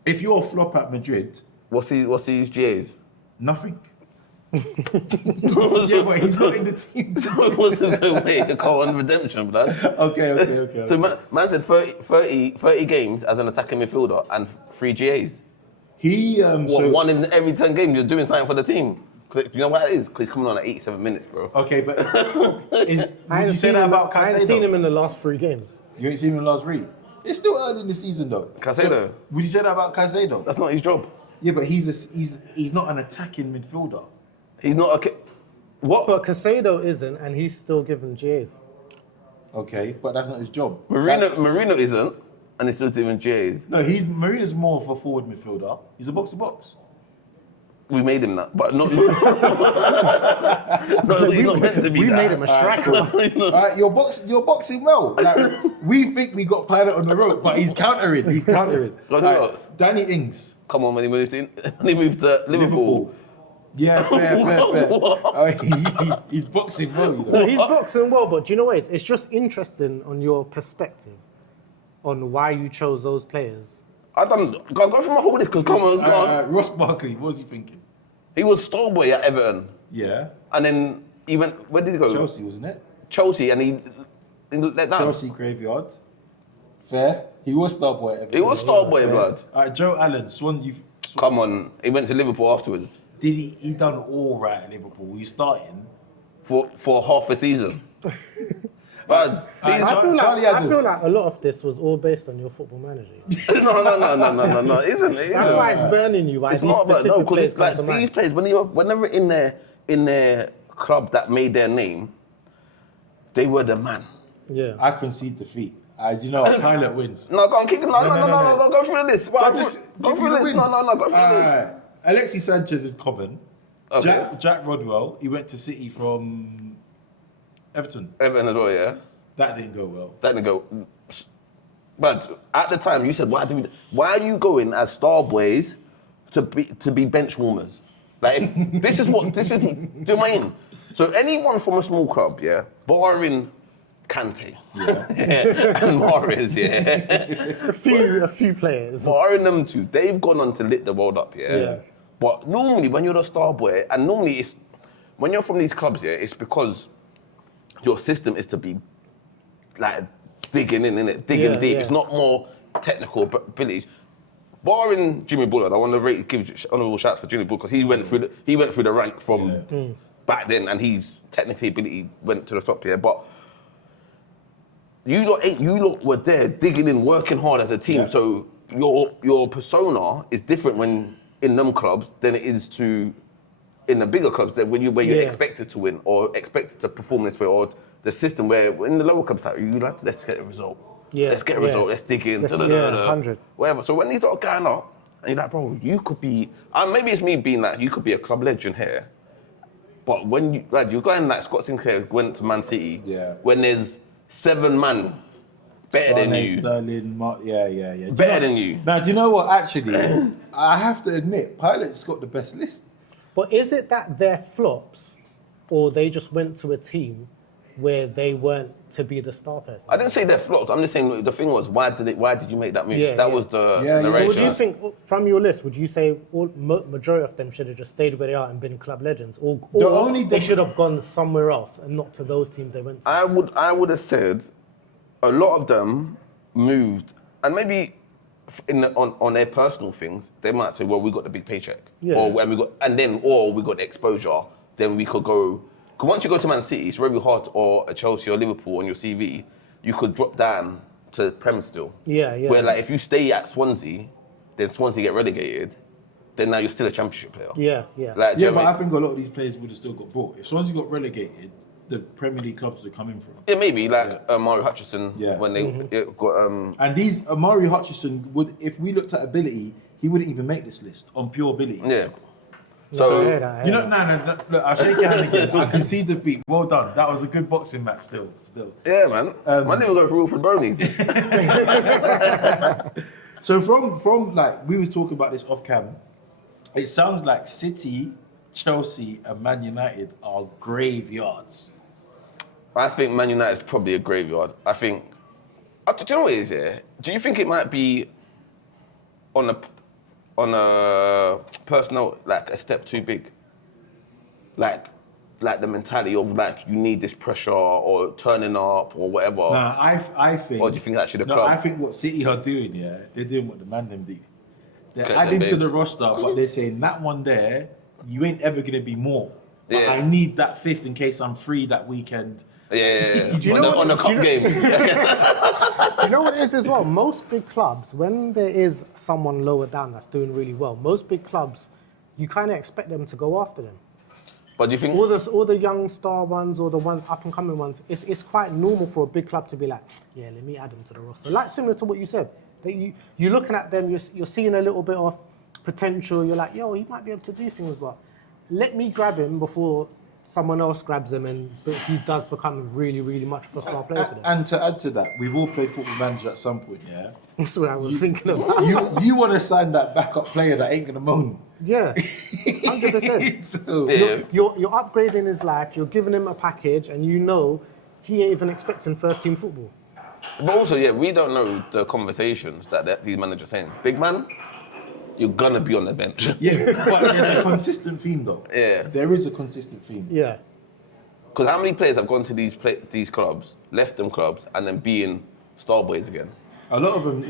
if you're a flop at Madrid, What's his GAs? nothing. Yeah, but he's not in the team. What's his way to call on redemption, blood? Okay. So man said 30 games as an attacking midfielder and 3 GAs. He One in every 10 games, you're doing something for the team. You know what that is? Because he's coming on at 87 minutes, bro. Okay, but would you ain't say seen that him- about I ain't seen Caicedo? him in the last 3 games. You ain't seen him last week. It's still early in the season though. Caicedo? So, would you say that about Caicedo? That's not his job. Yeah, but he's not an attacking midfielder. He's not a... What? But Casado isn't, and he's still giving GAs. Okay, but that's not his job. Marino isn't, and he's still doing GAs. No, Marina's more of a forward midfielder. He's a box to box. We made him that, but not... no, he's not meant to be We that. made him a striker. All right, you're boxing well. Like, we think we got Pilot on the rope, but he's countering. Who else? Danny Ings. Come on, when he moved to Liverpool. Yeah, fair. He's boxing well, you No, know. he's boxing well, but do you know what? It's just interesting on your perspective on why you chose those players. Go through my whole list, because come on. Ross Barkley, what was he thinking? He was star boy at Everton. Yeah. And then he went, where did he go? Chelsea, wasn't it? Chelsea, and he let down. Chelsea graveyard. Fair. He was star boy. At Everton. He was star boy, Fair. blood. All right, Joe Allen, Swan. Come on, he went to Liverpool afterwards Did he done all right at Liverpool? Were you starting? for half a season. But Charlie I Adams. feel like a lot of this was all based on your football manager. no, isn't it? That's why it's burning you. Why It's these not about specific because it's players like come to these mind. players whenever in their club that made their name, they were the man. Yeah. I concede defeat. As you know, a pilot wins. No, go on, kick it. No, go through the list. Go Just through give the you the list. win. No, go through the list. Alright. Alexis Sanchez is common. Okay. Jack Rodwell, he went to City from Everton. Everton as well, yeah. That didn't go well. That didn't go. But at the time, you said, why are you going as star boys to be bench warmers? Like, this is, do you know what I mean? So anyone from a small club, yeah, barring Kante, and Mahrez, A few players. barring them two, they've gone on to lit the world up, Yeah. But normally, when you're the star boy, and normally it's when you're from these clubs, it's because your system is to be like digging in it, digging deep. Yeah. It's not more technical abilities. Barring Jimmy Bullard, I want to give honourable shout for Jimmy Bullard because he went through the rank from back then, and he's technically ability went to the top here. But you lot were there digging in, working hard as a team. Yeah. So your persona is different when in them clubs than it is to in the bigger clubs where you're expected to win or expected to perform this way, or the system where in the lower clubs let's get a result. Yeah, Let's get a result. Let's dig in. 100. Whatever. So when these lot are going up, and you're like, bro, you could be. Maybe it's me being like, you could be a club legend here. But when you're going like Scott Sinclair went to Man City. Yeah. When there's 7 man better than Sane, you. Sterling, yeah. Better than you. Now, do you know what? Actually, I have to admit, Pilot's got the best list. But is it that they're flops, or they just went to a team where they weren't to be the star person? I didn't say they're flopped. I'm just saying the thing was, why did you make that move? Yeah, that yeah. was the Yeah, narration. So what do you think, from your list, would you say majority of them should have just stayed where they are and been club legends? Or they should have gone somewhere else and not to those teams they went to? I would have said a lot of them moved, and maybe on their personal things, they might say, well, we got the big paycheck. Yeah. Or we got the exposure, then we could go. Because once you go to Man City, it's very hard, or a Chelsea or Liverpool on your CV, you could drop down to Prem still. Yeah. Where like if you stay at Swansea, then Swansea get relegated, then now you're still a Championship player. Yeah. Like, Yeah, but I think a lot of these players would have still got bought. If Swansea got relegated, the Premier League clubs would come in from. Yeah, maybe like Mario Hutchison when they got. And these Amari Hutchison would, if we looked at ability, he wouldn't even make this list on pure ability. Yeah. So, You know, no. Look, I'll shake your hand again. I can see defeat. Well done. That was a good boxing match. Still. Yeah, man. Man didn't go for Wilfred Boney. So from like we was talking about this off cam, it sounds like City, Chelsea, and Man United are graveyards. I think Man United is probably a graveyard. I think. Do you know what it is? Yeah. Do you think it might be on a personal, like a step too big? Like the mentality of like you need this pressure or turning up or whatever. Nah, I think. Or do you think actually the no, club? I think what City are doing, they're doing what the man them do. They're Collect adding them to the babes. roster, but they're saying that one there, you ain't ever gonna be more. But Yeah. I need that fifth in case I'm free that weekend. Yeah. Do you know on the what- do you cup know- game. Do you know what it is as well? Most big clubs, when there is someone lower down that's doing really well, most big clubs, you kind of expect them to go after them. But do you think? All the young star ones or the ones up and coming ones, it's quite normal for a big club to be like, yeah, let me add them to the roster. Like similar to what you said, that you're looking at them, you're seeing a little bit of potential. You're like, yo, he might be able to do things, but let me grab him before someone else grabs him, but he does become really, really much of a star player for them. And to add to that, we've all played Football Manager at some point, yeah. That's what I was thinking about. You want to sign that backup player that ain't gonna moan. Yeah, 100%. So, Yeah. You're upgrading his life. You're giving him a package, and you know he ain't even expecting first team football. But also, we don't know the conversations that these managers are saying. Big man, you're gonna be on the bench. Yeah, but there's a consistent theme though. Yeah. There is a consistent theme. Yeah. Because how many players have gone to these clubs, left them clubs, and then being star boys again? A lot of them,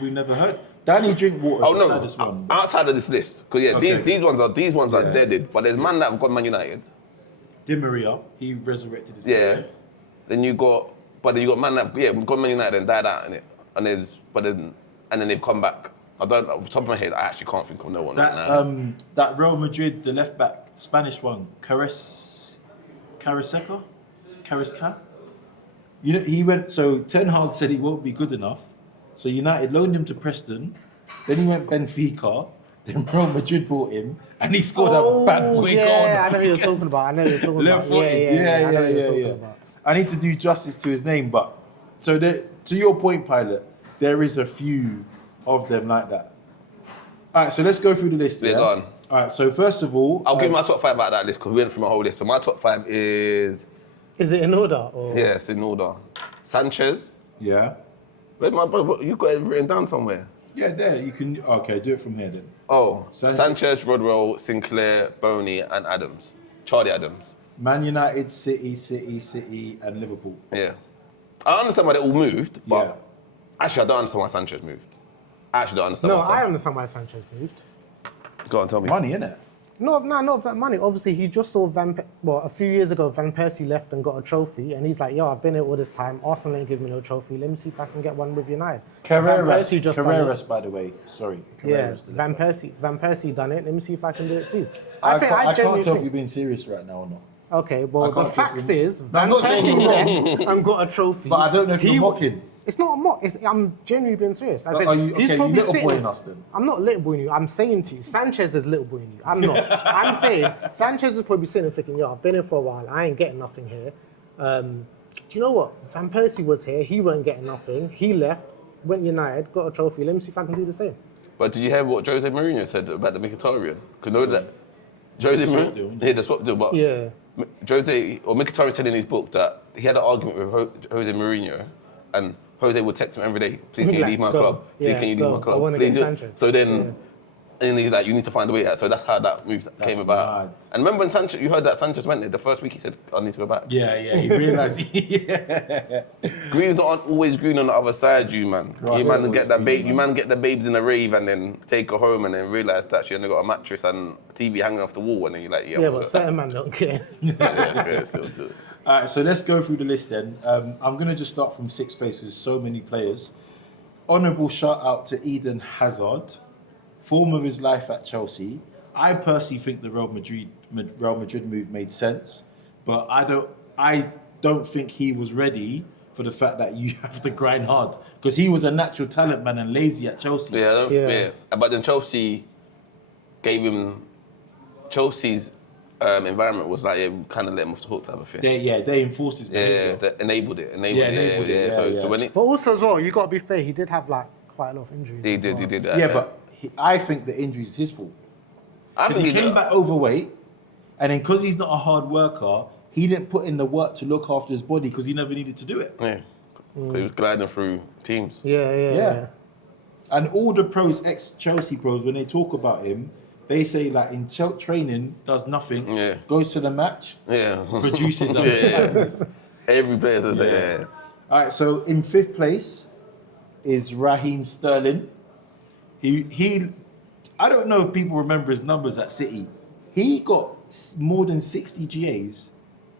we've never heard. Danny Drinkwater's Oh the no, saddest one. outside of this list, because Okay. these ones are Yeah. deaded. But there's man that have gone Man United. Di Maria, he resurrected his Yeah. career. Then you got man that gone Man United and died out in it, and then they've come back. I don't, off the top of my head, I actually can't think of no one right now. That Real Madrid, the left back, Spanish one, Carrasca? You know, he went. So Ten Hag said he won't be good enough. So United loaned him to Preston. Then he went Benfica. Then Real Madrid bought him, and he scored a bad boy goal. Yeah, I know who you're talking about. I know who you're talking about. Yeah. I know who you're talking about. I need to do justice to his name, but so to your point, Pilot, there is a few of them like that. All right, so let's go through the list. Yeah, go on. All right, so first of all, I'll give you my top 5 out of that list because we went through my whole list. So my top 5 is... Is it in order? Or? Yeah, it's in order. Sanchez. Yeah. Where's my brother? You got it written down somewhere. Yeah, there, you can, okay, do it from here then. Oh, Sanchez. Sanchez, Rodwell, Sinclair, Boney, and Adams. Charlie Adams. Man United, City, and Liverpool. Yeah. I understand why they all moved, but Yeah. actually I don't understand why Sanchez moved. I actually don't understand No, why I understand why Sanchez moved. Go on, tell me. Money, innit? Not of that money. Obviously, he just saw a few years ago, Van Persie left and got a trophy, and he's like, yo, I've been here all this time. Arsenal ain't give me no trophy. Let me see if I can get one with United. Carreras, by the way. Sorry. Yeah, Carreras, Van Persie done it. Let me see if I can do it too. I genuinely can't tell if think- you're being serious right now or not. Okay, well, I the can't tell if fact you're- is, No, Van I'm not saying Persie you're left and got a trophy. But I don't know if you're mocking. It's not a mock. I'm genuinely being serious. I said, Are you, he's okay, you probably little sitting. boying us then? I'm not little boying you. I'm saying to you, Sanchez is little boying you. I'm not. I'm saying Sanchez is probably sitting thinking, yo, I've been here for a while. I ain't getting nothing here. Do you know what? Van Persie was here. He weren't getting nothing. He left, went United, got a trophy. Let me see if I can do the same. But did you hear what Jose Mourinho said about the Mkhitaryan? Because know that Jose Mourinho, yeah, the swap deal, but Yeah. Mkhitaryan said in his book that he had an argument with Jose Mourinho, and Jose would text him every day, please can you leave my club? Please can you leave my I club? wanna Please get Sanchez. So then, and he's like, you need to find a way out. So that's how that move came about. mad. And remember when Sanchez, you heard that Sanchez went there, the first week he said, I need to go back. Yeah, he realised. Yeah. Green's not always green on the other side, you man. Right, You man always get that green, you man get the babes in the rave and then take her home and then realise that she only got a mattress and a TV hanging off the wall and then you're like, Yeah, but certain man don't care. yeah, still too. All right, so let's go through the list then. I'm going to just start from sixth place because there's so many players. Honourable shout out to Eden Hazard, form of his life at Chelsea. I personally think the Real Madrid move made sense, but I don't think he was ready for the fact that you have to grind hard because he was a natural talent man and lazy at Chelsea. Yeah. But then Chelsea gave him Chelsea's environment was like kind of let him off the hook type of thing. They enforced his behaviour. They enabled it. So when it, But also as well, you got to be fair, he did have like quite a lot of injuries. he as did, well. he did. But I think the injury is his fault. I Because think he came back overweight, and then because he's not a hard worker, he didn't put in the work to look after his body because he never needed to do it. Yeah, 'cause he was gliding through teams. Yeah. And all the pros, ex-Chelsea pros, when they talk about him, they say like in training does nothing, Yeah. goes to the match, Yeah, produces something. yeah. Every player's a there. All right, so in fifth place is Raheem Sterling. He, I don't know if people remember his numbers at City. He got more than 60 GAs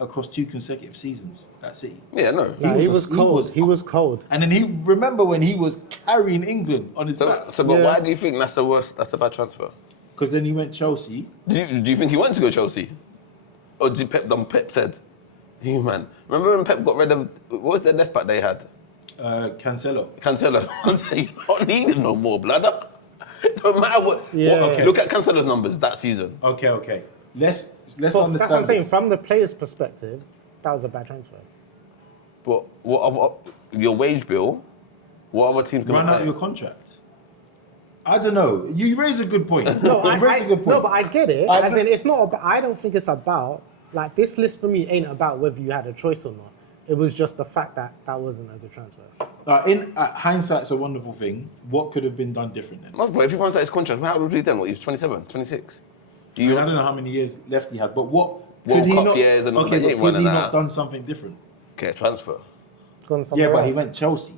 across 2 consecutive seasons at City. Yeah, no. He was cold. He was cold. And then remember when he was carrying England on his back. So, but why do you think that's the worst? That's a bad transfer. Because then he went Chelsea. Do you think he wanted to go Chelsea, or did Pep said, "You man"? Remember when Pep got rid of what was the left back they had? Cancelo. Cancelo. You don't need him no more, blood. Don't matter what. Yeah. Okay. Look at Cancelo's numbers that season. Okay. Let's But that's understand what I'm saying. this. From the player's perspective, that was a bad transfer. But what other, your wage bill? What other teams Run gonna out pay? your contract. I don't know. You raise a good point. No, you raise a good point. no, but I get it. I As don't- in, it's not. I don't think it's about like this list for me ain't about whether you had a choice or not. It was just the fact that that wasn't a good transfer. In hindsight's a wonderful thing. What could have been done different then? No, but if he runs out his contract, how old was he then? What, he was 27, 26? I don't know how many years left he had, but what World could he Cup not? years and all okay, that, he but ain't could running he that not out. done something different? Okay, transfer. Gone somewhere Yeah, but he else. went Chelsea,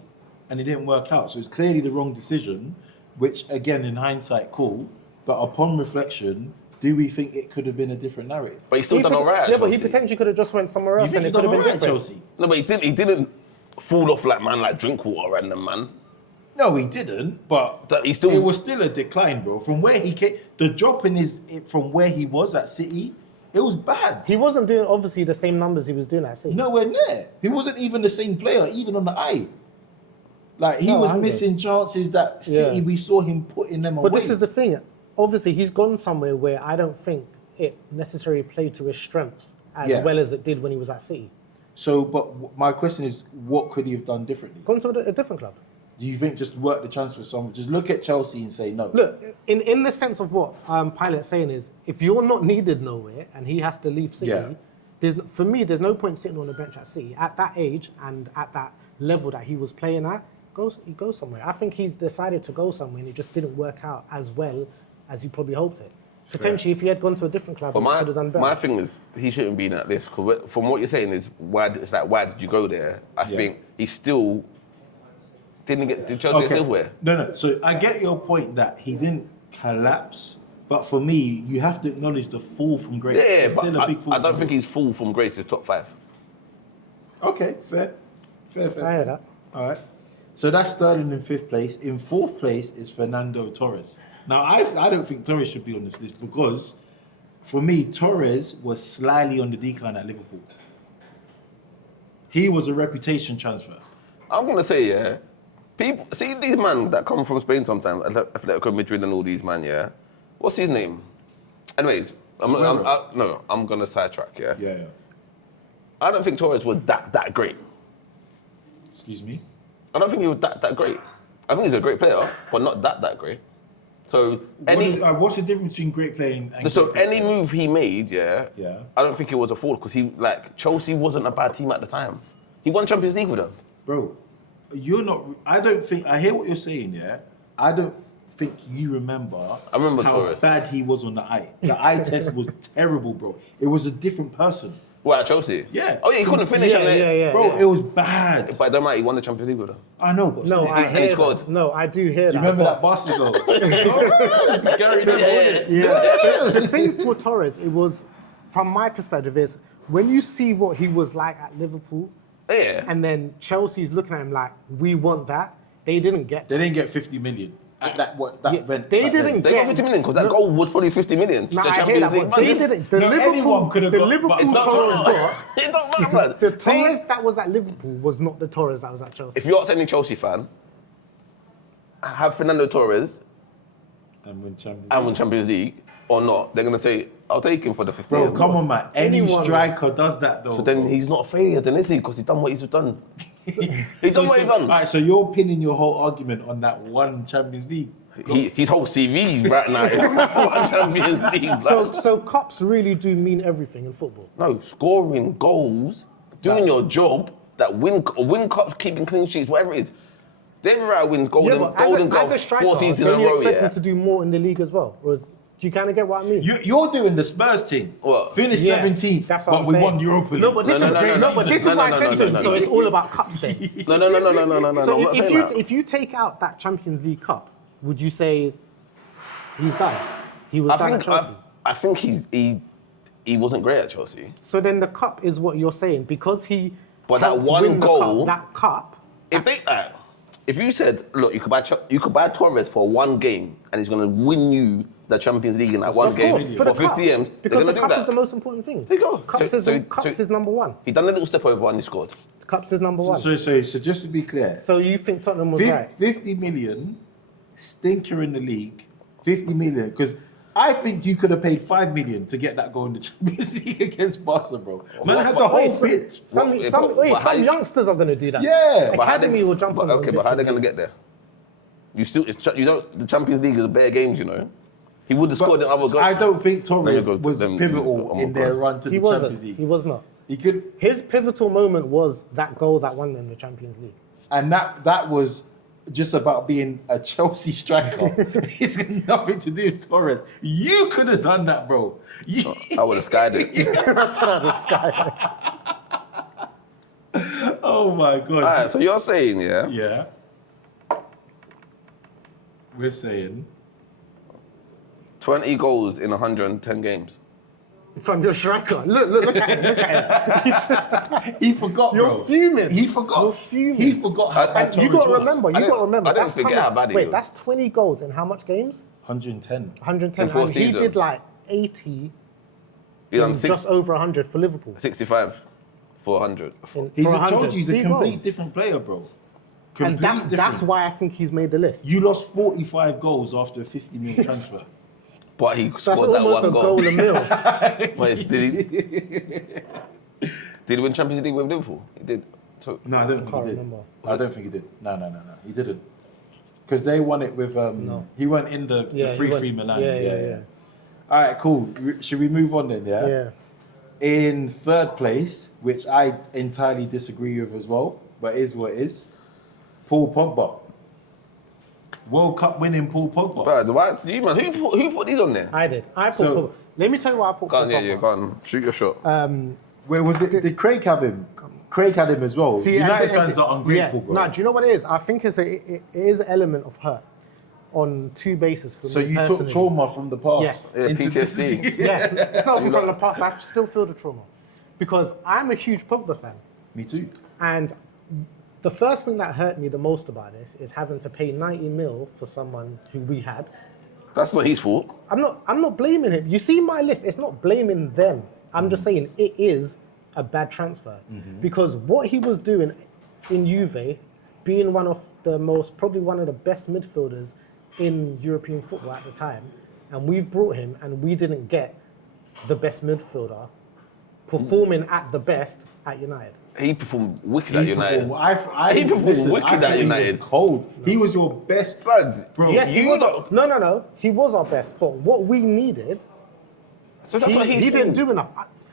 and it didn't work out. So it's clearly the wrong decision. Which, again, in hindsight, cool. But upon reflection, do we think it could have been a different narrative? But he's still He done pot- all right. Yeah, at but he Chelsea. potentially could have just went somewhere You else, think and he it could done have all been right at different. Chelsea? No, but he didn't fall off like man, like Drinkwater random man. No, he didn't. But That he still- it was still a decline, bro. From where he came, the drop in from where he was at City It was bad. He wasn't doing obviously the same numbers he was doing at City. Nowhere near. He wasn't even the same player, even on the eye. Like, he No, was I know. missing chances that City, Yeah. we saw him putting them away. But this is the thing. Obviously, he's gone somewhere where I don't think it necessarily played to his strengths as Yeah. well as it did when he was at City. So, but my question is, what could he have done differently? Gone to a different club. Do you think just work the transfer somewhere? Just look at Chelsea and say no. Look, in the sense of what Pilot's saying is, if you're not needed nowhere and he has to leave City, Yeah. for me, there's no point sitting on the bench at City. At that age and at that level that he was playing at, he goes somewhere. I think he's decided to go somewhere and it just didn't work out as well as he probably hoped it. Potentially, if he had gone to a different club, But he could have done better. my thing is, he shouldn't be at this. Cause from what you're saying is, why did you go there? I think he still didn't get. Did Chelsea get silverware? No. So I get your point that he didn't collapse, but for me, you have to acknowledge the fall from grace. Yeah, It's but still a big fall I from don't think grace. he's full from grace to top 5. Okay, fair. I hear that. All right. So that's Sterling in 5th place. In 4th place is Fernando Torres. Now, I don't think Torres should be on this list because, for me, Torres was slightly on the decline at Liverpool. He was a reputation transfer. I'm gonna say, people see these man that come from Spain sometimes, Atletico Madrid and all these man, What's his name? Anyways, I'm gonna sidetrack, Yeah. I don't think Torres was that great. Excuse me? I don't think he was that great. I think he's a great player, but not that great. So What's the difference between great playing and so great any playing? move he made, Yeah. I don't think it was a fault because Chelsea wasn't a bad team at the time. He won Champions League with them. Bro, you're not. I don't think. I hear what you're saying, yeah? I don't think you remember. I remember how Torres. bad he was on the eye. The eye test was terrible, bro. It was a different person. What, at Chelsea? Yeah. Oh yeah, he couldn't finish. Yeah. Bro, it was bad. But don't matter, he won the Champions League with them. I know, but No, still. I he hear scored. that. No, I do hear that. Do you remember but- that Barca goal? Torres carried him on it. The thing for Torres, it was, from my perspective, is when you see what he was like at Liverpool, Yeah. and then Chelsea's looking at him like, we want that. They didn't get They didn't get 50 million. At that event. they back didn't then. They got 50 million because that goal was probably 50 million. Nah, the I hear Champions that, League. but they Man, didn't. The No, anyone Liverpool, could have the got- Liverpool but- Torres got. It don't matter, man. The See, Torres that was at Liverpool was not the Torres that was at Chelsea. if you ask any Chelsea fan, have Fernando Torres And win Champions and win Champions League or not, they're gonna say, I'll take him for the 50 Bro, years. come on, man. Any Anyone- striker does that, though. So then bro. he's not a failure, then is he? Because he's done what he's done. He's done what he's done. All right, so you're pinning your whole argument on that one Champions League. His whole CV right now is one Champions League. So cups really do mean everything in football. No, scoring goals, doing your job, that win cups, keeping clean sheets, whatever it is. David Raya wins golden glove as a striker, 4 seasons in don't a you row, expect yeah. him to do more in the league as well? Or do you kind of get what I mean? You're doing the Spurs thing. What? Finished Yeah, 17th, that's what but I'm we saying. won Europa League. No, but this No, is no, no, no, but this no, is why no, I no, said no, to no, him. no, So it's no. all about cups then. No, I'm So not saying that. if you take out that Champions League cup, would you say he's done? He was done at Chelsea. I think he wasn't great at Chelsea. So then the cup is what you're saying because he. But that helped one win the goal- that cup. If you said, look, you could buy Torres for one game and he's going to win you the Champions League in that one Of game course, for the 50 cup, M's, they're because going the to do cup is the that. most important thing. There you go. Cups is number one. He done a little step over and he scored. Cups is number one. So just to be clear, So you think Tottenham was right? 50 million, stinker in the league, 50 million, because I think you could have paid 5 million to get that goal in the Champions League against Barca, bro. Man, I had the whole pitch. Some youngsters are going to do that. Yeah. But how Academy they- will jump on. Okay, but how are they going to get there? The Champions League is better games, you know. He would have scored the other goal. I don't think Let me Torres go to was them- pivotal I'm in their across. run to He the wasn't. Champions League. He was not. He could, His pivotal moment was that goal that won them the Champions League. and that was just about being a Chelsea striker. It's got nothing to do with Torres. You could have done that, bro. I would have skied it. That's not the sky. Oh my god. All right, so you're saying, yeah? Yeah. We're saying 20 goals in 110 games. From your striker. Look at him. Look at him. he forgot, You're bro. fuming. He forgot. You're fuming. He forgot how bad You Torres got to was. remember. I didn't That's forget coming- how bad he Wait, was. that's 20 goals in how much games? 110. 110. In 4 And he seasons. did like 80 He's on just over 100 for Liverpool. 65 for 100. He's For I told 100. you, he's a There you go. complete different player, bro. And Complete that's why I think he's made the list. You lost 45 goals after a 50 mil transfer. But he That's scored that almost a one goal goal. a mil. Wait, did he win Champions League with Liverpool? He did. No, I don't think Can't he did. remember. I don't think he did. No. He didn't. Because they won it with. No. He went in the Yeah, 3-3 Milan. Yeah. All right, cool. Should we move on then? Yeah. Yeah. In third place, which I entirely disagree with as well, but is what it is. Paul Pogba. World Cup winning Paul Pogba. Bro, why do you, man? Who put these on there? I did. I put So- Pogba. Let me tell you why I put Go on, Pogba. yeah, go on. Shoot your shot. Where was it? Did Craig have him? Craig had him as well. United fans are ungrateful, bro. No, do you know what it is? I think it is an element of hurt on two bases for So me you personally. took trauma from the past Yes. Yeah, into PTSD. Yeah, it's not from the past. I still feel the trauma because I'm a huge Pogba fan, Me too. and the first thing that hurt me the most about this is having to pay 90 mil for someone who we had. That's not his fault. I'm not blaming him. You see my list. It's not blaming them. I'm just saying it is a bad transfer because what he was doing in Juve, being probably one of the best midfielders in European football at the time, and we've brought him and we didn't get the best midfielder performing at the best at United. He performed wicked at United. He performed wicked at United. Cold. He was your best Blood. bro. Yes, he you was. lot- No. He was our best, but what we needed, So that's not his he didn't fault. do enough.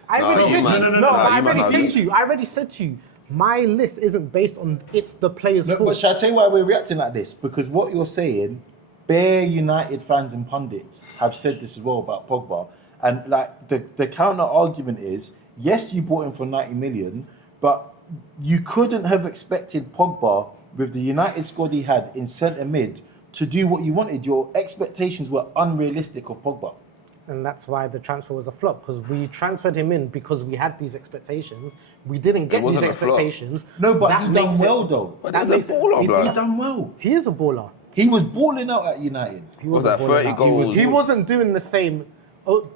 I No, already you said to man. you. No, No, I you man already are said you. to you. I already said to you. My list isn't based on it's the players' No, fault. but shall I tell you why we're reacting like this? Because what you're saying, bare United fans and pundits have said this as well about Pogba. And like the counter argument is, yes, you bought him for 90 million, but you couldn't have expected Pogba with the United squad he had in centre mid to do what you wanted. Your expectations were unrealistic of Pogba. And that's why the transfer was a flop, because we transferred him in because we had these expectations. We didn't get these wasn't a flop. expectations. No, but That he done makes it- well though. But that he's a makes it- baller, he- blood. He done well. He is a baller. He was balling out at United. He Was wasn't that balling 30 out. goals? He wasn't doing the same.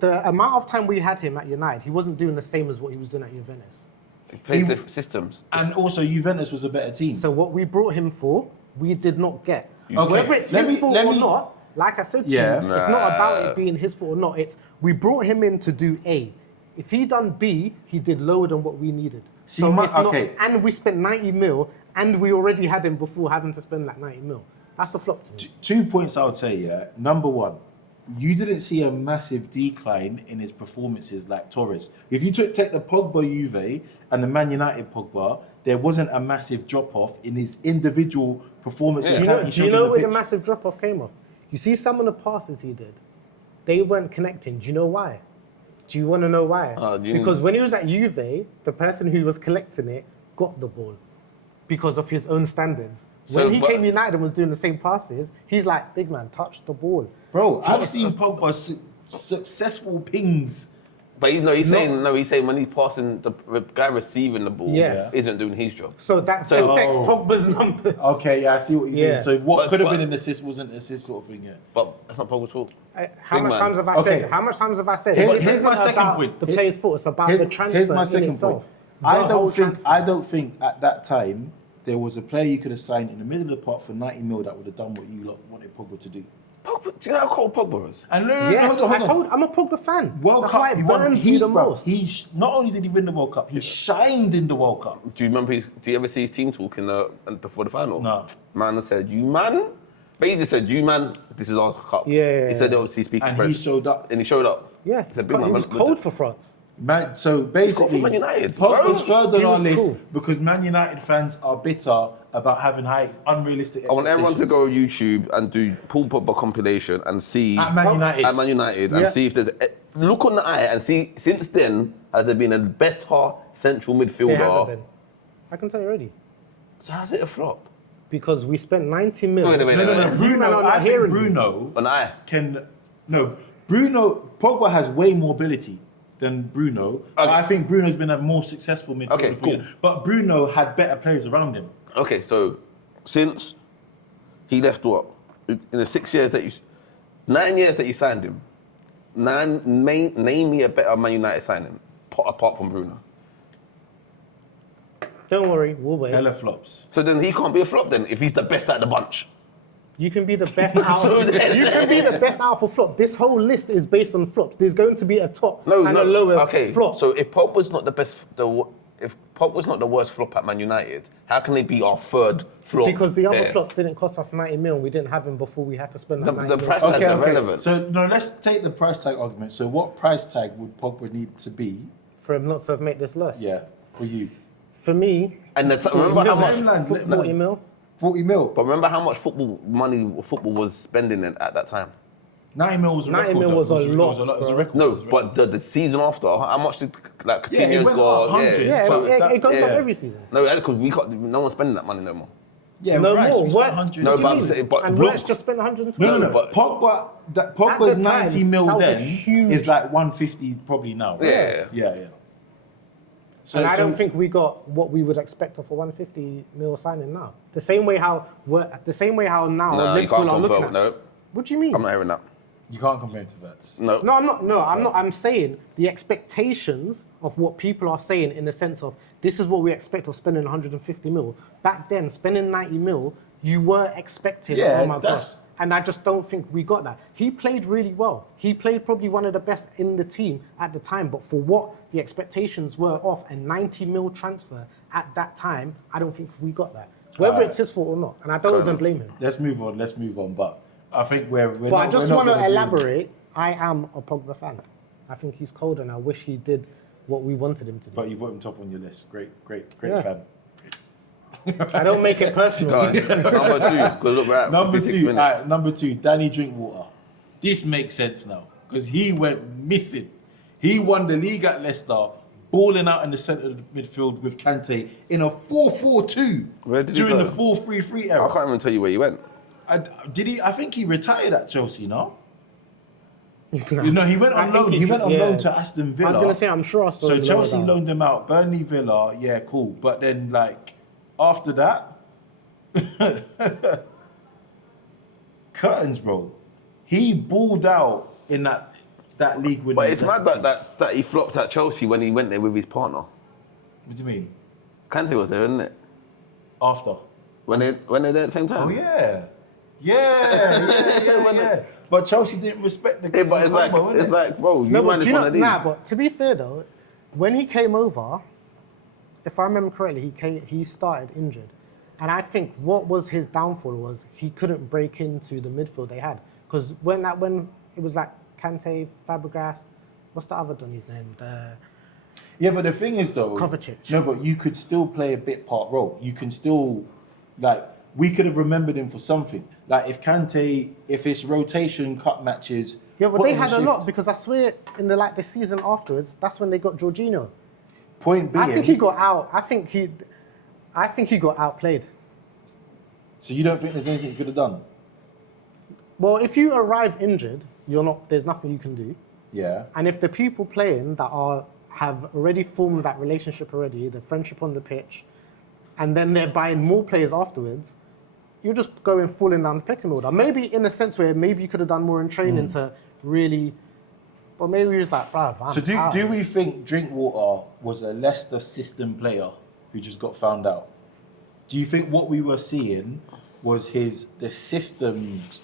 The amount of time we had him at United, he wasn't doing the same as what he was doing at Juventus. He played different systems. And also Juventus was a better team. So what we brought him for, we did not get. Okay, Whether it's let his me- fault let or me- not, like I said to Yeah. you, it's not about it being his fault or not. It's we brought him in to do A. If he done B, he did lower than what we needed. See, my- it's not- okay. and we spent 90 mil, and we already had him before having to spend that 90 mil. That's a flop to me. 2 points I would say, yeah. Number one, you didn't see a massive decline in his performances like Torres. If you take the Pogba Juve and the Man United Pogba, there wasn't a massive drop-off in his individual performances. Do you that know, he do you showed know on where the pitch. massive drop off came off? You see some of the passes he did, they weren't connecting. Do you know why? Do you want to know why? Because when he was at Juve, the person who was collecting it got the ball because of his own standards. So, When he but- came United and was doing the same passes, he's like, big man, touch the ball. Bro, I've seen Pogba's successful pings. But he's saying when he's passing, the guy receiving the ball Yes. isn't doing his job. So that So- affects Pogba's numbers. Okay, yeah, I see what you Yeah. mean. So what But- could have but- been an assist wasn't an assist sort of thing, yeah. But that's not Pogba's fault. How Big much man. times have I Okay. said? How much times have I said? Here- This here's isn't my second about point. the Here- player's fault. It's about the transfer Here's my in second itself. point. The I whole don't transfer. think at that time there was a player you could have signed in the middle of the park for 90 mil that would have done what you lot wanted Pogba to do. Pogba, do you know how cold Pogba is? And Yes, I'm a Pogba fan. World That's Cup, why it he won. burns me the bro, most. Not only did he win the World Cup, he shined in the World Cup. Do you remember do you ever see his team talk before the final? No. Man said, you man? But he just said, you man, this is our cup. Yeah. He said, obviously speaking And French. he showed up. And he showed up. Yeah, He said, he was cold for France. Man, so basically, Man United, Pogba's bro. further He on our was list cool. because Man United fans are bitter about having high, unrealistic I want everyone to expectations. go on YouTube and do Paul Pogba compilation and see At Man United. at Man United Yeah. and see if there's look on the eye and see since then has there been a better central It hasn't midfielder? been. I can tell you already. So how's it a flop? Because we spent 90 mil. Wait, No, You man are Bruno, not I think hearing me. Bruno An eye. Pogba has way more ability than Bruno. But Okay. I think Bruno's been a more successful midfielder Okay, for cool. years. But Bruno had better players around him. Okay, so since he left what in the 9 years that you signed him, name me a better Man United signing apart from Bruno. Don't worry, we'll wait. Hella flops. So then he can't be a flop then if he's the best out of the bunch. You can be the best out. So then- You can be the best out for flop. This whole list is based on flops. There's going to be a top and a lower flop. So if Pogba's not the best, if Pogba's not the worst flop at Man United, how can they be our third flop? Because the other there? flop didn't cost us 90 mil. We didn't have him before we had to spend that 90 The mil. price tag's irrelevant. So no, let's take the price tag argument. So what price tag would Pogba need to be? For him not to have made this list. Yeah, for you. For me, And remember how much? 40 mil. 40 mil. But remember how much football was spending at that time. 90 mil was a 90 record. mil though. was a It lot, It was a bro. record. No, It was a record. but the season after, how much did like Yeah, it Coutinho's went got? up 100. Yeah, So it goes yeah. up every season. No, because no one's spending that money no more. Yeah, No right, more. we spent What? 100. No, What do you but I'm mean? saying- but and look- West just spent 120. No. but- Pogba's time, 90 mil that was a then huge- is like 150 probably now. Right? Yeah. Yeah. And I don't think we got what we would expect of a 150 mil signing now. The same way how now No, you Liverpool can't are looking compare. at. No, What do you mean? I'm not hearing that. You can't compare him to Vets. No. No, I'm not. No, I'm not. I'm saying the expectations of what people are saying in the sense of this is what we expect of spending 150 mil. Back then, spending 90 mil, you were expecting. Yeah, oh my gosh. that's- And I just don't think we got that. He played really well. He played probably one of the best in the team at the time. But for what the expectations were of a 90 mil transfer at that time, I don't think we got that. Whether Alright. it's his fault or not, and I don't even blame him. Let's move on. But I think we're But not, I just we're want not to gonna be- elaborate. I am a Pogba fan. I think he's cold, and I wish he did what we wanted him to do. But you put him top on your list. Great Yeah. fan. I don't make it Go personal. on. Number two, because look, we're at Number 56 two, minutes. number two, Danny Drinkwater. This makes sense now because he went missing. He won the league at Leicester, balling out in the centre of the midfield with Kante in a 4-4-2 Where did he during go? the 4-3-3 I era. can't even tell you where you went. I think he retired at Chelsea, no? You know, he went I on think loan. he He went on yeah. loan to Aston Villa. I was gonna say, I'm sure I saw So him Chelsea lower down. loaned him out. Burnley, Villa, yeah, cool. But then, like, after that, curtains, bro. He balled out in that league with. But it's mad that he flopped at Chelsea when he went there with his partner. What do you mean? Kante was there, isn't it? After. When they're there at the same time. Oh yeah. Yeah. But Chelsea didn't respect the. Yeah, but it's combo, like, innit? bro, you No, but managed do you one know, of these. nah, but to be fair though, when he came over, if I remember correctly, he started injured. And I think what was his downfall was he couldn't break into the midfield they had. Because when it was like Kante, Fabregas, what's the other Donny's name? Yeah, but the thing is though. Kovacic. No, but you could still play a bit part role. You can still, like, we could have remembered him for something. Like if it's rotation cup matches. Yeah, but put they him had a shift. lot because I swear in the season afterwards, that's when they got Jorginho. Point being. I think he got out. I think he got outplayed. So you don't think there's anything he could have done? Well, if you arrive injured, there's nothing you can do. Yeah. And if the people playing that have already formed that relationship already, the friendship on the pitch, and then they're buying more players afterwards, you're just falling down the pecking order. Maybe in a sense where maybe you could have done more in training to really, but maybe you're just like, bruv, I'm So out. do we think Drinkwater was a Leicester system player who just got found out? Do you think what we were seeing was the system's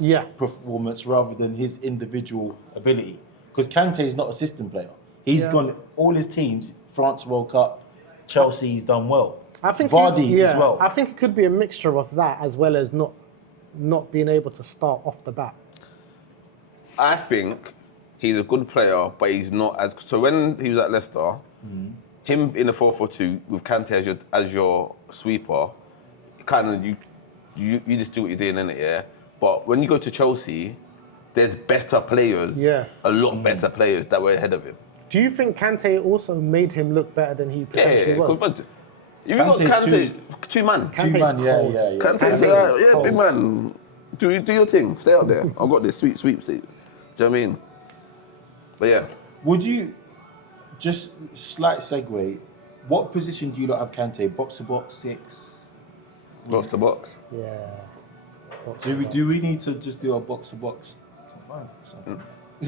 Yeah. performance rather than his individual ability? Because Kante is not a system player. He's gone all his teams, France World Cup, Chelsea, he's done well. I think Vardy as well. I think it could be a mixture of that as well as not being able to start off the bat. I think he's a good player, but he's not as. So when he was at Leicester, him in a 4-4-2 with Kante as your sweeper, kind of you just do what you're doing in it, yeah. But when you go to Chelsea, there's better players, a lot better players that were ahead of him. Do you think Kante also made him look better than he potentially was? But you've got Kante, two man. Kante's Two-man, yeah. Kante's Kante's yeah, cold. big man. Do your thing. Stay out there. I've got this sweep seat. Do you know what I mean? But yeah. Would you, just slight segue, what position do you not have Kante? Box to box, 6? Box to box. Yeah. Do we need to just do a box to box top 5 or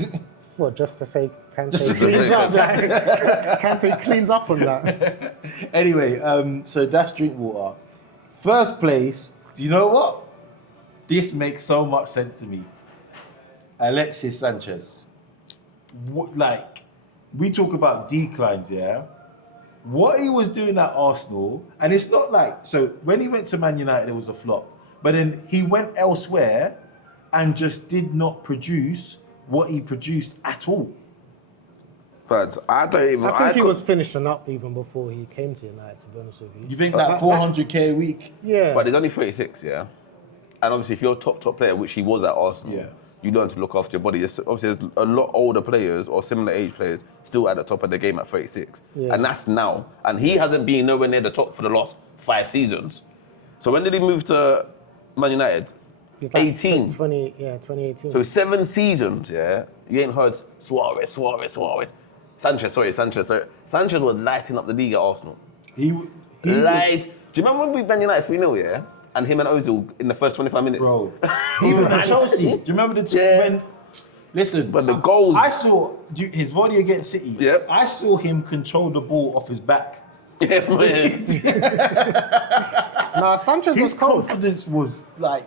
something? What, just to say Kante Just to cleans say up? Like, Kante cleans up on that. Anyway, so that's Drinkwater. First place, do you know what? This makes so much sense to me. Alexis Sanchez. Like, we talk about declines, yeah? What he was doing at Arsenal, and it's not like, so when he went to Man United, it was a flop. But then he went elsewhere and just did not produce what he produced at all. But I don't even. I think he was finishing up even before he came to United, to be honest with you. You think that 400k a week? Yeah. But he's only 36, yeah? And obviously, if you're a top player, which he was at Arsenal, Yeah. you learn to look after your body. Obviously, there's a lot older players or similar age players still at the top of the game at 36. Yeah. And that's now. And he hasn't been nowhere near the top for the last 5 seasons. So when did he move to Man United? He's like 18. 2018. So 7 seasons, yeah? You ain't heard Suarez. Sanchez. So Sanchez was lighting up the league at Arsenal. He Do you remember when we Man United 3-0, yeah? And him and Ozil in the first 25 minutes? Bro, even at Chelsea. Do you remember the when? Listen, But the goals- I saw his volley against City. Yep. I saw him control the ball off his back. Yeah, man. No, Sanchez His was cold. confidence was like,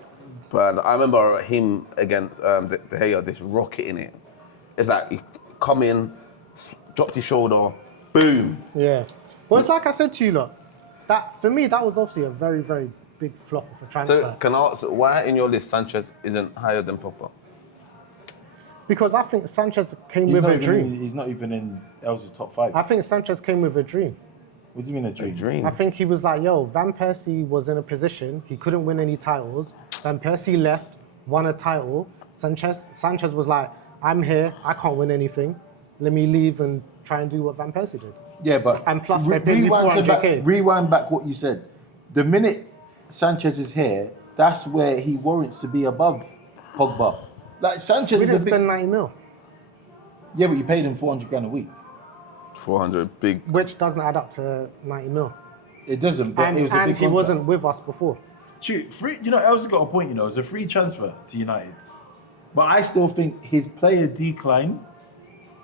But I remember him against De Gea, this rocket in it. It's like he come in, dropped his shoulder, boom. Yeah. Well, it's like I said to you, look, that for me, that was obviously a very, very big flop of a transfer. So can I ask, why in your list Sanchez isn't higher than Pogba? Because I think Sanchez came with a dream. He's not even in Elsa's top 5. I think Sanchez came with a dream. What do you mean a dream? Dream. I think he was like, yo, Van Persie was in a position, he couldn't win any titles. Van Persie left, won a title. Sanchez was like, I'm here, I can't win anything. Let me leave and try and do what Van Persie did. Yeah, but And plus they paid me 400k. Rewind back what you said. The minute Sanchez is here, that's where he warrants to be above Pogba. Like Sanchez We is didn't a big, spend 90 mil, yeah, but you paid him 400 grand a week. 400, big. which doesn't add up to 90 mil. It doesn't, but And, it was a big and he contract. wasn't with us before. Shoot, free, you know, Elsa got a point, you know, it's a free transfer to United. But I still think his player decline,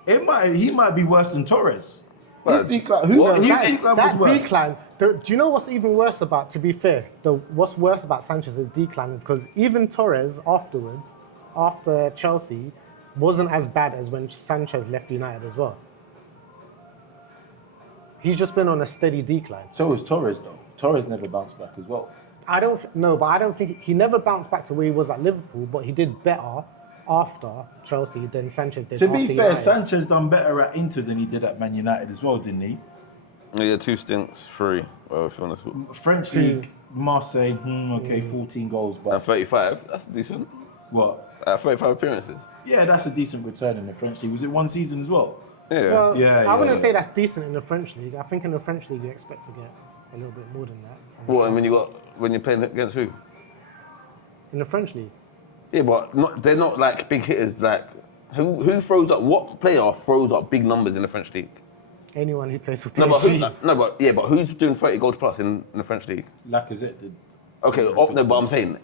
he might be worse than Torres. His But decline, what- his That, decline was that worse. decline, do you know what's even worse about, to be fair, what's worse about Sanchez's decline is because even Torres afterwards, after Chelsea, wasn't as bad as when Sanchez left United as well. He's just been on a steady decline. So was Torres though. Torres never bounced back as well. I don't think he never bounced back to where he was at Liverpool, but he did better after Chelsea than Sanchez did To after be fair, United. Sanchez done better at Inter than he did at Man United as well, didn't he? Yeah, 2 stints, 3. Well, if you want to. French League, Marseille, okay, 14 goals, but At 35, that's decent. what? At 35 appearances. Yeah, that's a decent return in the French League. Was it one season as well? Yeah. Well, Yeah, I wouldn't yeah. say that's decent in the French league. I think in the French league you expect to get a little bit more than that. Well, and when you're playing against who? In the French league. Yeah, but they're not like big hitters. Like who throws up? What player throws up big numbers in the French league? Anyone who plays for No, but PSG. but who's doing 30 goals plus in the French league? Lacazette did. Okay, no, but I'm saying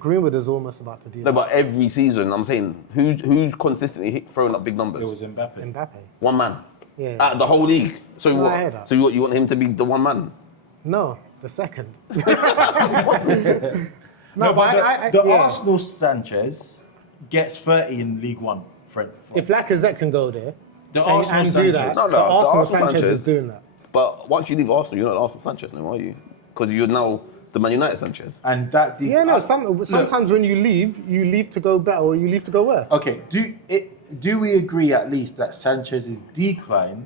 Greenwood is almost about to do No, that. but every season, I'm saying who's consistently throwing up big It numbers? was Mbappe. Mbappe. One man. Yeah. At the whole league. So No, what? I heard that. So you want him to be the one man? No, the second. No, but I- the yeah. Arsenal Sanchez gets 30 in League One. If Lacazette can go there The and, Arsenal do Sanchez. that, No, the the Arsenal Arsenal Sanchez Sanchez- is doing that. But once you leave Arsenal, you're not Arsenal Sanchez no more, are you? Because you're now the Man United Sanchez. And that Yeah, no. Sometimes when you leave to go better or you leave to go worse. Okay, do we agree at least that Sanchez's decline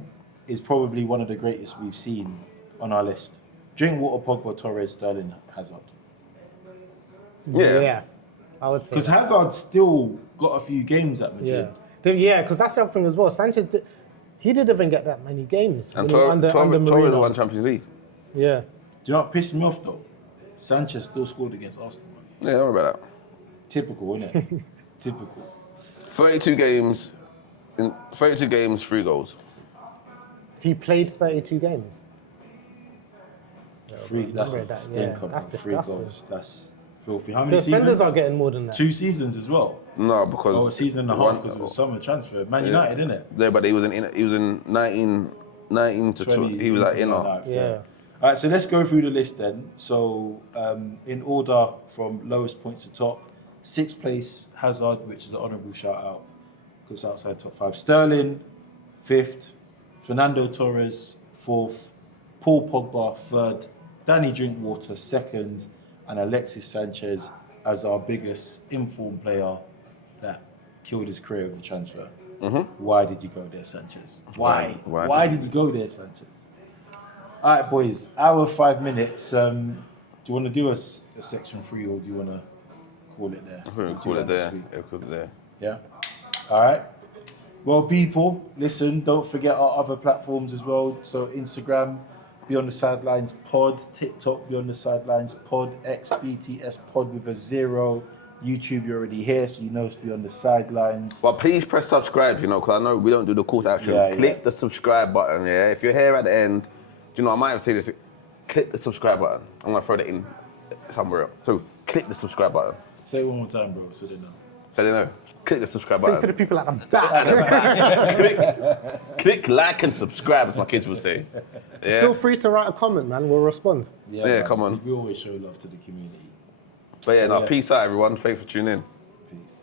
is probably one of the greatest we've seen on our list? Drinkwater, Pogba, Torres, Sterling, Hazard. Yeah. I would say. Because Hazard still got a few games at Madrid. Yeah, because that's the other thing as well. Sanchez, he didn't even get that many games And under Torres Mourinho. won Champions League. Yeah. Do you know what pissed me off though? Sanchez still scored against Arsenal. Yeah, don't worry about that. Typical, isn't it? Typical. 32 games, 3 goals. He played 32 games. That's remember a that, stinker, yeah, that's bro. 3 disgusting. goals. That's Filthy. How many Defenders seasons? are getting more than that. 2 seasons as well. No, because Oh, a season and a half because it was summer transfer. Man United, isn't it? Yeah, but he was in 19 to 20. He was at inner. Yeah. All right, so let's go through the list then. So, in order from lowest points to top, 6th place Hazard, which is an honourable shout out, because outside top 5. Sterling, 5th. Fernando Torres, 4th. Paul Pogba, 3rd. Danny Drinkwater, 2nd. And Alexis Sanchez as our biggest informed player that killed his career with the transfer. Why did you go there, Sanchez? Why? Why did you go there, Sanchez? All right, boys. Hour 5 minutes. Do you want to do a section 3 or do you want to call it there? We'll call it there. We'll call it there. Yeah. All right. Well, people, listen. Don't forget our other platforms as well. So Instagram, Beyond the Sidelines Pod, TikTok, Beyond the Sidelines Pod, XBTS Pod with a 0. YouTube, you're already here, so you know it's Beyond the Sidelines. But please press subscribe, because I know we don't do the call to action. Click the subscribe button, yeah? If you're here at the end, I might have said this, click the subscribe button. I'm going to throw that in somewhere else. So click the subscribe button. Say it one more time, bro, so they know. So they know. Click the subscribe Sing button. for the people at the back. click like and subscribe, as my kids would say. Yeah. Feel free to write a comment, man. We'll respond. Yeah, man, come on. We always show love to the community. But yeah, peace out, everyone. Thanks for tuning in. Peace.